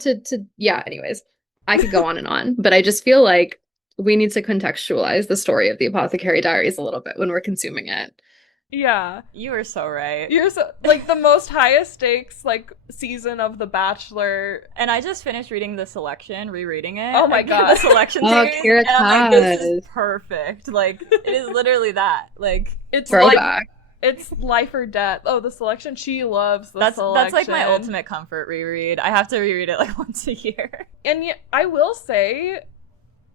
yeah, anyways, I could go on, but I just feel like we need to contextualize the story of the Apothecary Diaries a little bit when we're consuming it. Yeah, you are so right. You're so, like, the most highest stakes, like, season of The Bachelor. And I just finished reading The Selection, rereading it. Oh my god. The Selection series. And I'm like, this is perfect. Like, it is literally that. Like, it's throwback. Like, it's life or death. Oh, The Selection. She loves The Selection. That's like my ultimate comfort reread. I have to reread it like once a year. And I will say,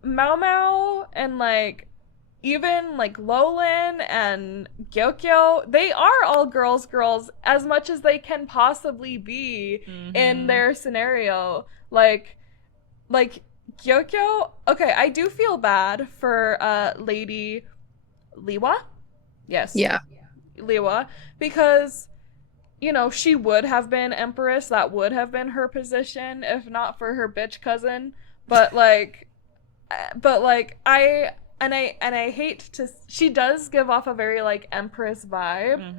Maomao and, like, even, like, Lolin and Gyokyo, they are all girls as much as they can possibly be in their scenario. Like Gyokyo, okay, I do feel bad for Lady Liwa. Yes. Yeah. Liwa, because, you know, she would have been Empress. That would have been her position if not for her bitch cousin. But I hate to. She does give off a very, like, Empress vibe,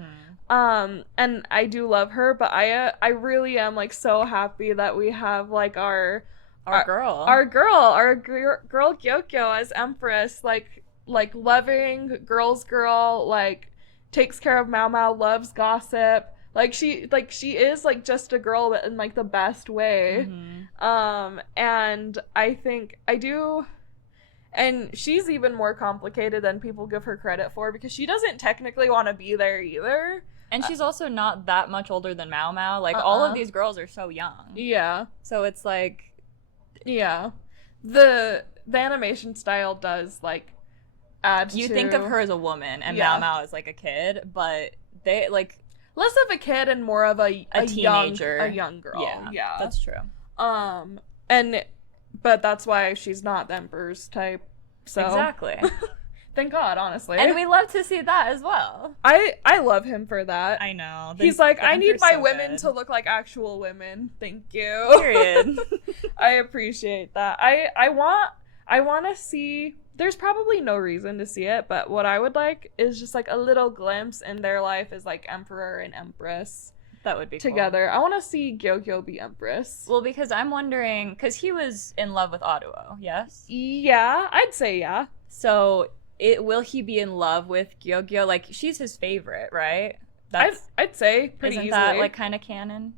and I do love her. But I really am, like, so happy that we have, like, our girl Gyokyo as Empress, like loving girl, like, takes care of Maomao, loves gossip, She is like just a girl, but in like the best way. And I think I do. And she's even more complicated than people give her credit for, because she doesn't technically want to be there either. And she's also not that much older than Maomao. Like, all of these girls are so young. Yeah. So it's like... Yeah. The animation style does, like, add You to... think of her as a woman, and Maomao as, like, a kid, but they, like... Less of a kid and more of a teenager. A young girl. Yeah. That's true. But that's why she's not the Emperor's type. So exactly. Thank God, honestly. And we love to see that as well. I love him for that. I know. He's like, I need my women to look like actual women. Thank you. Period. I appreciate that. I want to see. There's probably no reason to see it, but what I would like is just like a little glimpse in their life as like Emperor and Empress. That would be together. Cool. I want to see Gyokyo be Empress. Well, because I'm wondering, because he was in love with Aruo, yes? Yeah, I'd say yeah. So, will he be in love with Gyokyo? Like, she's his favorite, right? I'd say pretty isn't easily. That like kind of canon?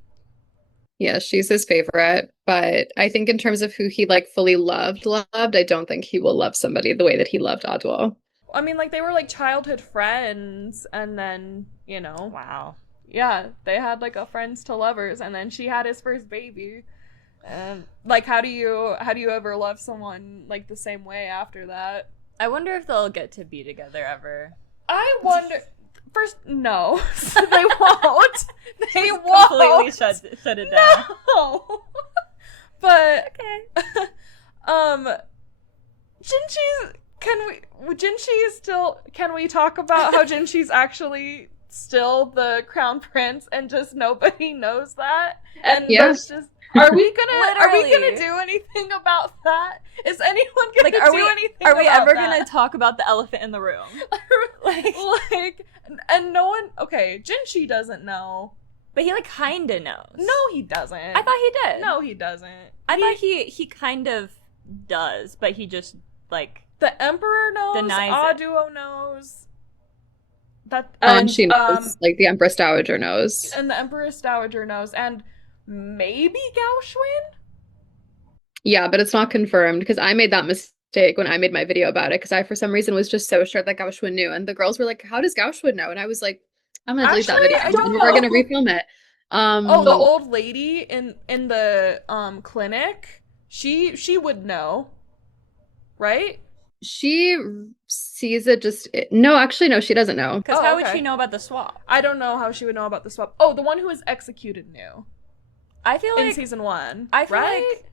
Yeah, she's his favorite, but I think in terms of who he like fully loved, I don't think he will love somebody the way that he loved Aruo. I mean, like, they were like childhood friends, and then, you know. Wow. Yeah, they had like a friends to lovers, and then she had his first baby. And like, how do you ever love someone like the same way after that? I wonder if they'll get to be together ever. I wonder. First, no, they won't. They won't. Completely shut it down. No. But okay. Jinshi's. Can we talk about how Jinshi's actually still the crown prince, and just nobody knows that? And yes. Just, are we gonna do anything about that? Is anyone gonna do anything? Are we about ever that? gonna talk about the elephant in the room? And no one. Okay, Jinshi doesn't know, but he like kinda knows. No, he doesn't. I thought he did. No, he doesn't. I thought he kind of does, but he just like the Emperor knows. Denies Aduo knows. That she knows, like the Empress Dowager knows, and the Empress Dowager knows, and maybe Gaoshun. Yeah, but it's not confirmed, because I made that mistake when I made my video about it, because I for some reason was just so sure that Gaoshun knew, and the girls were like, "How does Gaoshun know?" And I was like, "I'm gonna delete that video. We're gonna refilm it." The old lady in the clinic, she would know, right? She sees it no, actually, no, she doesn't know. Because how would she know about the swap? I don't know how she would know about the swap. Oh, the one who was executed knew. I feel like in season 1. I feel like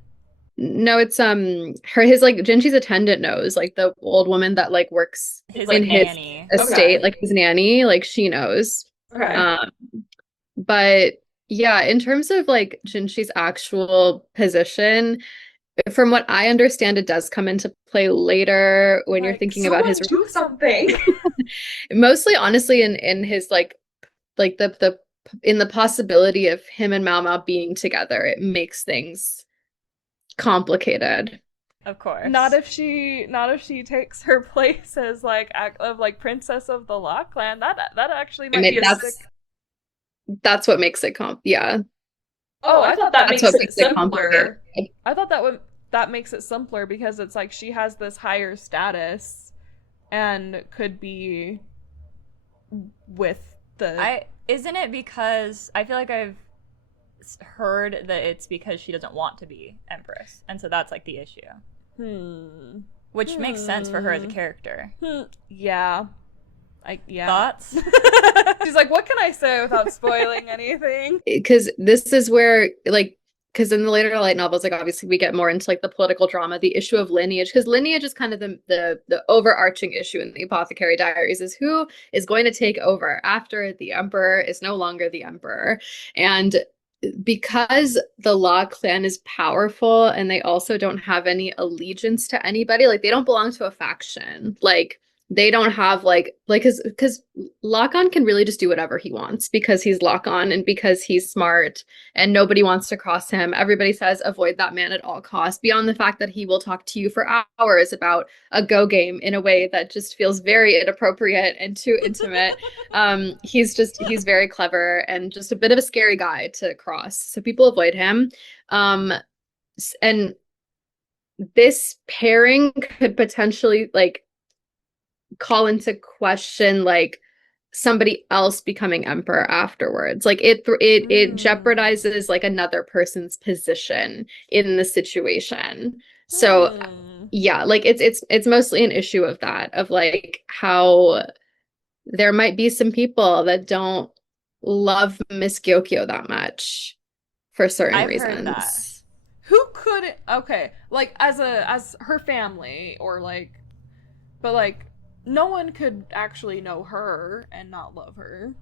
no, it's his like Jinshi's attendant knows, like the old woman that like works his nanny. His estate, like his nanny, like she knows. Okay. But yeah, in terms of like Jinshi's actual position, from what I understand, it does come into play later when you're thinking about his do something. Mostly, honestly, in his like the in the possibility of him and Maomao being together, it makes things complicated. Of course. Not if she takes her place as like princess of the Law Clan. That actually might be that's what makes it yeah. Oh, I thought that makes it simpler. I thought that makes it simpler, because it's like she has this higher status and could be with the... Isn't it because... I feel like I've heard that it's because she doesn't want to be Empress, and so that's like the issue. Which makes sense for her as a character. Yeah. Thoughts? She's like, what can I say without spoiling anything? Because this is where, like, because in the later light novels, like, obviously we get more into like the political drama, the issue of lineage, because lineage is kind of the overarching issue in the Apothecary Diaries, is who is going to take over after the emperor is no longer the emperor. And because the Law Clan is powerful and they also don't have any allegiance to anybody, like they don't belong to a faction, like they don't have like because Lock-On can really just do whatever he wants because he's Lock-On and because he's smart and nobody wants to cross him. Everybody says avoid that man at all costs, beyond the fact that he will talk to you for hours about a Go game in a way that just feels very inappropriate and too intimate. He's very clever and just a bit of a scary guy to cross. So people avoid him. And this pairing could potentially like call into question like somebody else becoming emperor afterwards. Like it jeopardizes like another person's position in the situation. So yeah, like it's mostly an issue of that, of like how there might be some people that don't love Miss Gyokyo that much for certain reasons. Heard that. Who could okay, like as her family or like, but like no one could actually know her and not love her.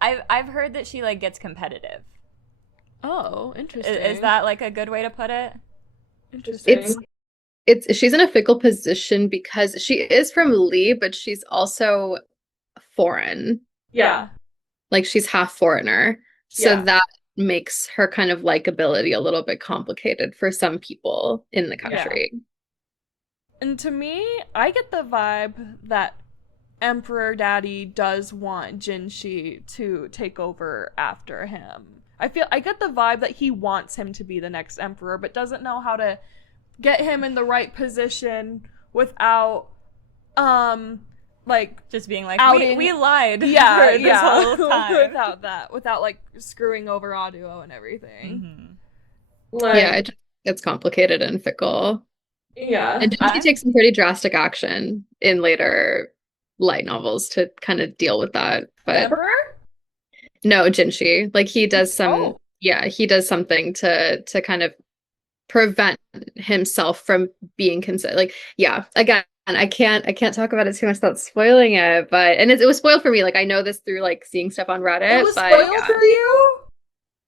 I've heard that she like gets competitive. Oh, interesting. Is that like a good way to put it? Interesting. She's in a fickle position because she is from Lee, but she's also foreign. Yeah. Like she's half foreigner. So that makes her kind of likability a little bit complicated for some people in the country. Yeah. And to me, I get the vibe that Emperor Daddy does want Jinshi to take over after him. I get the vibe that he wants him to be the next emperor, but doesn't know how to get him in the right position without like just being like outing. We lied for this whole time. without like screwing over Audio and everything. Mm-hmm. It's complicated and fickle. Yeah. And Jinshi takes some pretty drastic action in later light novels to kind of deal with that. But Emperor? No, Jinshi. Like he does he does something to kind of prevent himself from being considered. Like, yeah, again, I can't talk about it too much without spoiling it, but it was spoiled for me. Like I know this through like seeing stuff on Reddit. It was spoiled for you?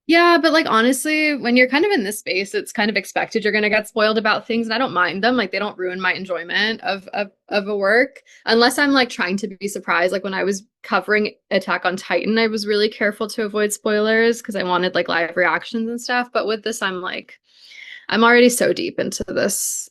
Yeah, but like honestly, when you're kind of in this space, it's kind of expected you're gonna get spoiled about things, and I don't mind them. Like they don't ruin my enjoyment of a work unless I'm like trying to be surprised. Like when I was covering Attack on Titan, I was really careful to avoid spoilers because I wanted like live reactions and stuff. But with this, I'm already so deep into this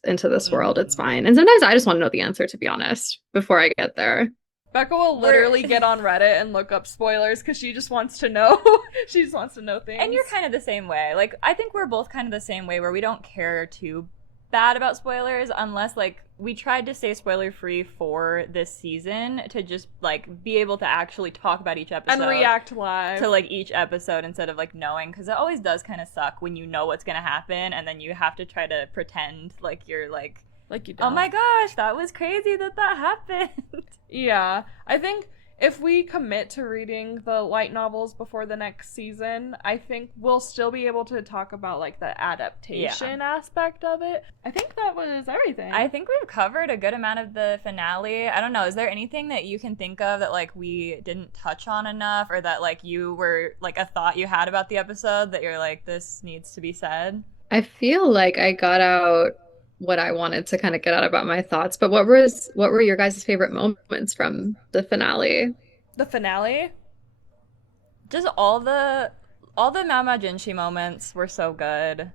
world. It's fine. And sometimes I just want to know the answer, to be honest, before I get there. Becca will literally get on Reddit and look up spoilers because she just wants to know. She just wants to know things. And you're kind of the same way. Like, I think we're both kind of the same way where we don't care too bad about spoilers unless, like, we tried to stay spoiler-free for this season to just, like, be able to actually talk about each episode. And react live. To, like, each episode instead of, like, knowing. Because it always does kind of suck when you know what's going to happen and then you have to try to pretend like you're, like you don't. Oh my gosh, that was crazy that happened. Yeah. I think if we commit to reading the light novels before the next season, I think we'll still be able to talk about like the adaptation aspect of it. I think that was everything. I think we've covered a good amount of the finale. I don't know, is there anything that you can think of that like we didn't touch on enough, or that like you were like a thought you had about the episode that you're like, this needs to be said? I feel like I got out what I wanted to kind of get out about my thoughts, but what were your guys' favorite moments from the finale? The finale? Just all the Maomao Jinshi moments were so good.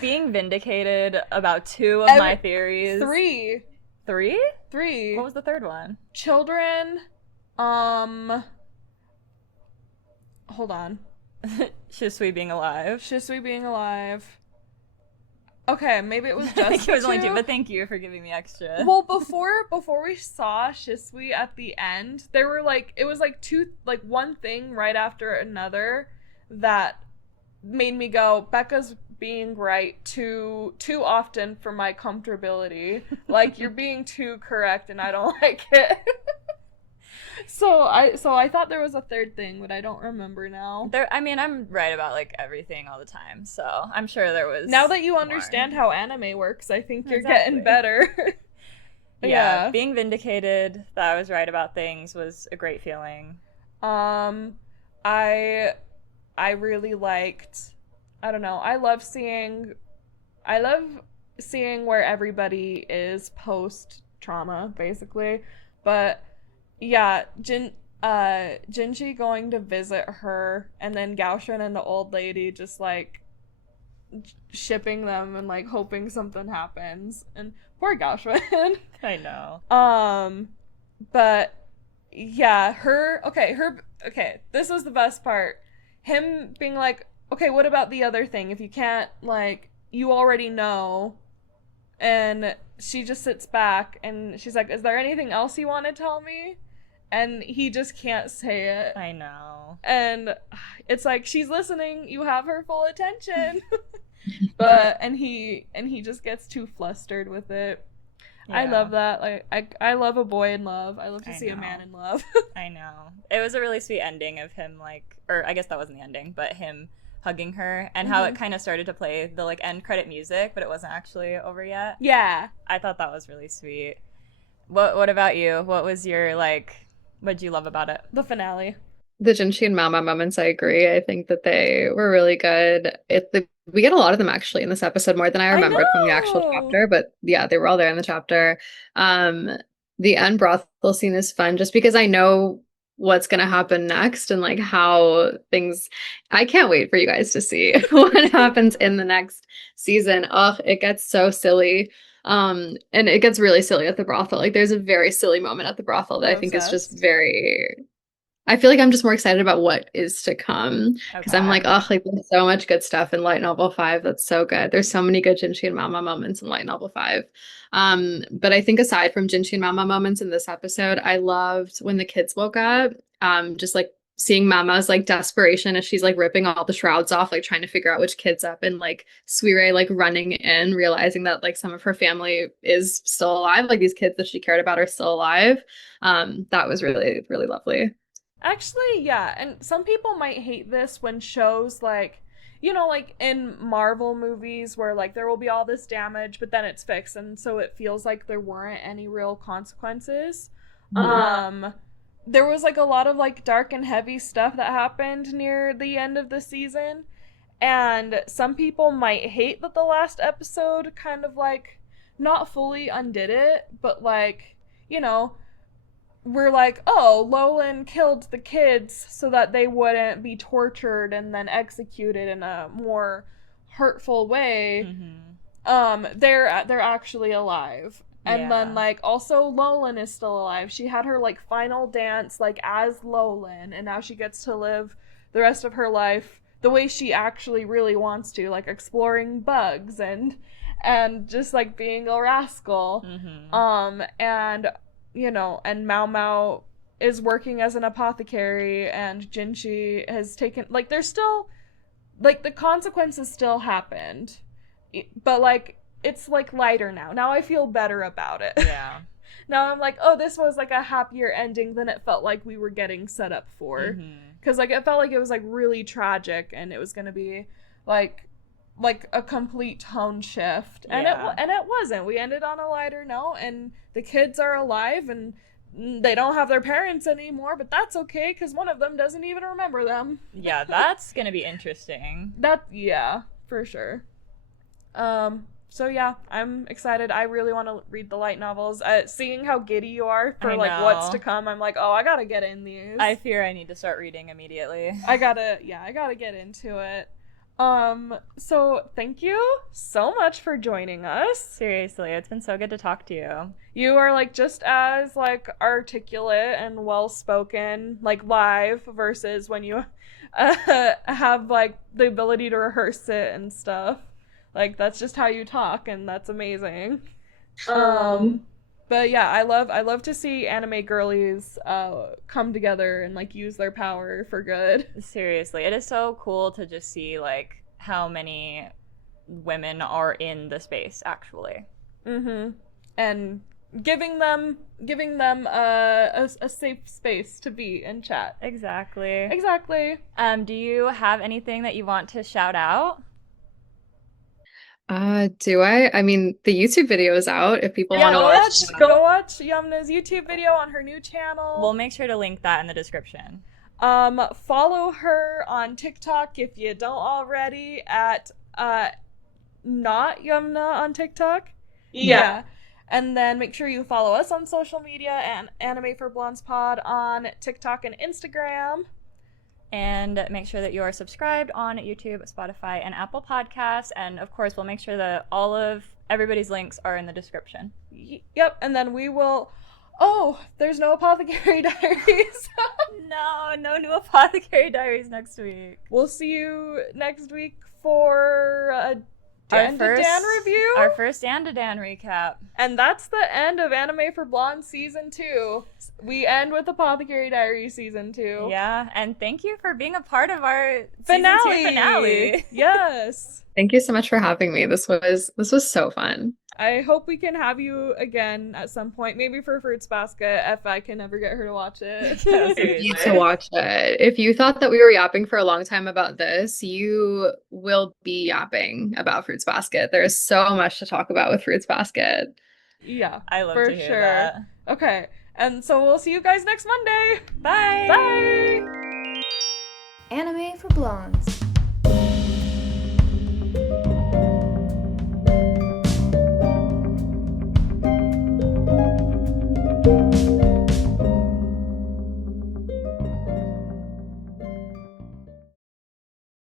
Being vindicated about two of my theories. Three. What was the third one? Children. Hold on. Shisui being alive. Okay, maybe it was just I think it was only two, but thank you for giving me extra. Well, before we saw Shisui at the end, there were like, it was like one thing right after another that made me go, Becca's being right too often for my comfortability. Like, you're being too correct and I don't like it. So I thought there was a third thing, but I don't remember now. I'm right about like everything all the time, so I'm sure there was. Now that you understand how anime works, I think you're getting better. Yeah, being vindicated that I was right about things was a great feeling. I really liked, I don't know, I love seeing where everybody is post trauma, basically. But yeah, Jinshi going to visit her, and then Gaoshan and the old lady just like shipping them and like hoping something happens. And poor Gaoshan. I know. But yeah, this was the best part. Him being like, okay, what about the other thing? If you can't, like, you already know. And she just sits back and she's like, is there anything else you want to tell me? And he just can't say it. I know. And it's like, she's listening, you have her full attention. and he just gets too flustered with it. Yeah. I love that. Like, I love a boy in love. I love to see a man in love. I know. It was a really sweet ending of him, like, or I guess that wasn't the ending, but him hugging her, and how it kind of started to play the like end credit music, but it wasn't actually over yet. Yeah. I thought that was really sweet. What about you? What was your what did you love about it? The finale. The Jinshi and Maomao moments, I agree. I think that they were really good. We get a lot of them actually in this episode, more than I remembered from the actual chapter, but yeah, they were all there in the chapter. The end brothel scene is fun just because I know what's going to happen next and like how things, I can't wait for you guys to see what happens in the next season. It gets so silly. And it gets really silly at the brothel. Like there's a very silly moment at the brothel that I think is just I feel like I'm just more excited about what is to come because I'm like, like there's so much good stuff in light novel 5 that's so good. There's so many good Jinshi and Maomao moments in light novel 5. But I think aside from Jinshi and Maomao moments in this episode, I loved when the kids woke up, just like seeing Mama's like desperation as she's like ripping all the shrouds off, like trying to figure out which kid's up, and like Suire like running in, realizing that like some of her family is still alive, like these kids that she cared about are still alive. That was really, really lovely. Actually, yeah, and some people might hate this when shows like, you know, like in Marvel movies where like there will be all this damage, but then it's fixed, and so it feels like there weren't any real consequences. There was like a lot of like dark and heavy stuff that happened near the end of the season, and some people might hate that the last episode kind of like not fully undid it, but like, you know, we're like, oh, Lolan killed the kids so that they wouldn't be tortured and then executed in a more hurtful way. They're actually alive. And then like also Lolan is still alive. She had her like final dance like as Lolan, and now she gets to live the rest of her life the way she actually really wants to, like exploring bugs and just like being a rascal. And you know, and Maomao is working as an apothecary, and Jinshi has taken, like, there's still, like, the consequences still happened, but, like, it's, like, lighter now. Now I feel better about it. Yeah. Now I'm like, oh, this was, like, a happier ending than it felt like we were getting set up for. Because, like, it felt like it was, like, really tragic, and it was gonna be, like a complete tone shift, and it wasn't. We ended on a lighter note, and the kids are alive, and they don't have their parents anymore, but that's okay because one of them doesn't even remember them. Yeah, that's gonna be interesting. For sure. So yeah, I'm excited. I really want to read the light novels. Seeing how giddy you are for like what's to come, I'm like, oh, I gotta get in these. I fear I need to start reading immediately. I gotta get into it. So thank you so much for joining us. Seriously, it's been so good to talk to you. You are like just as like articulate and well-spoken like live versus when you have like the ability to rehearse it and stuff. Like that's just how you talk, and that's amazing. But yeah, I love to see anime girlies come together and like use their power for good. Seriously, it is so cool to just see like how many women are in the space actually. And giving them a safe space to be and chat. Exactly. Do you have anything that you want to shout out? Do I? I mean, the YouTube video is out if people want to watch. Go watch Yumna's YouTube video on her new channel. We'll make sure to link that in the description. Follow her on TikTok if you don't already at not Yumna on TikTok. Yeah. And then make sure you follow us on social media and Anime for Blondes Pod on TikTok and Instagram. And make sure that you are subscribed on YouTube, Spotify, and Apple Podcasts. And of course, we'll make sure that all of everybody's links are in the description. Yep, and then we will... Oh, there's no Apothecary Diaries. No new Apothecary Diaries next week. We'll see you next week for DANDADAN review. Our first DANDADAN recap. And that's the end of Anime for Blondes Season 2. We end with Apothecary Diaries Season 2. Yeah, and thank you for being a part of our finale. Season 2 finale. Yes. Thank you so much for having me. This was so fun. I hope we can have you again at some point, maybe for Fruits Basket, if I can ever get her to watch it. You need to watch it. If you thought that we were yapping for a long time about this, you will be yapping about Fruits Basket. There's so much to talk about with Fruits Basket. Yeah, I love for to hear sure. that. Okay, and so we'll see you guys next Monday. Bye. Bye. Anime for Blondes.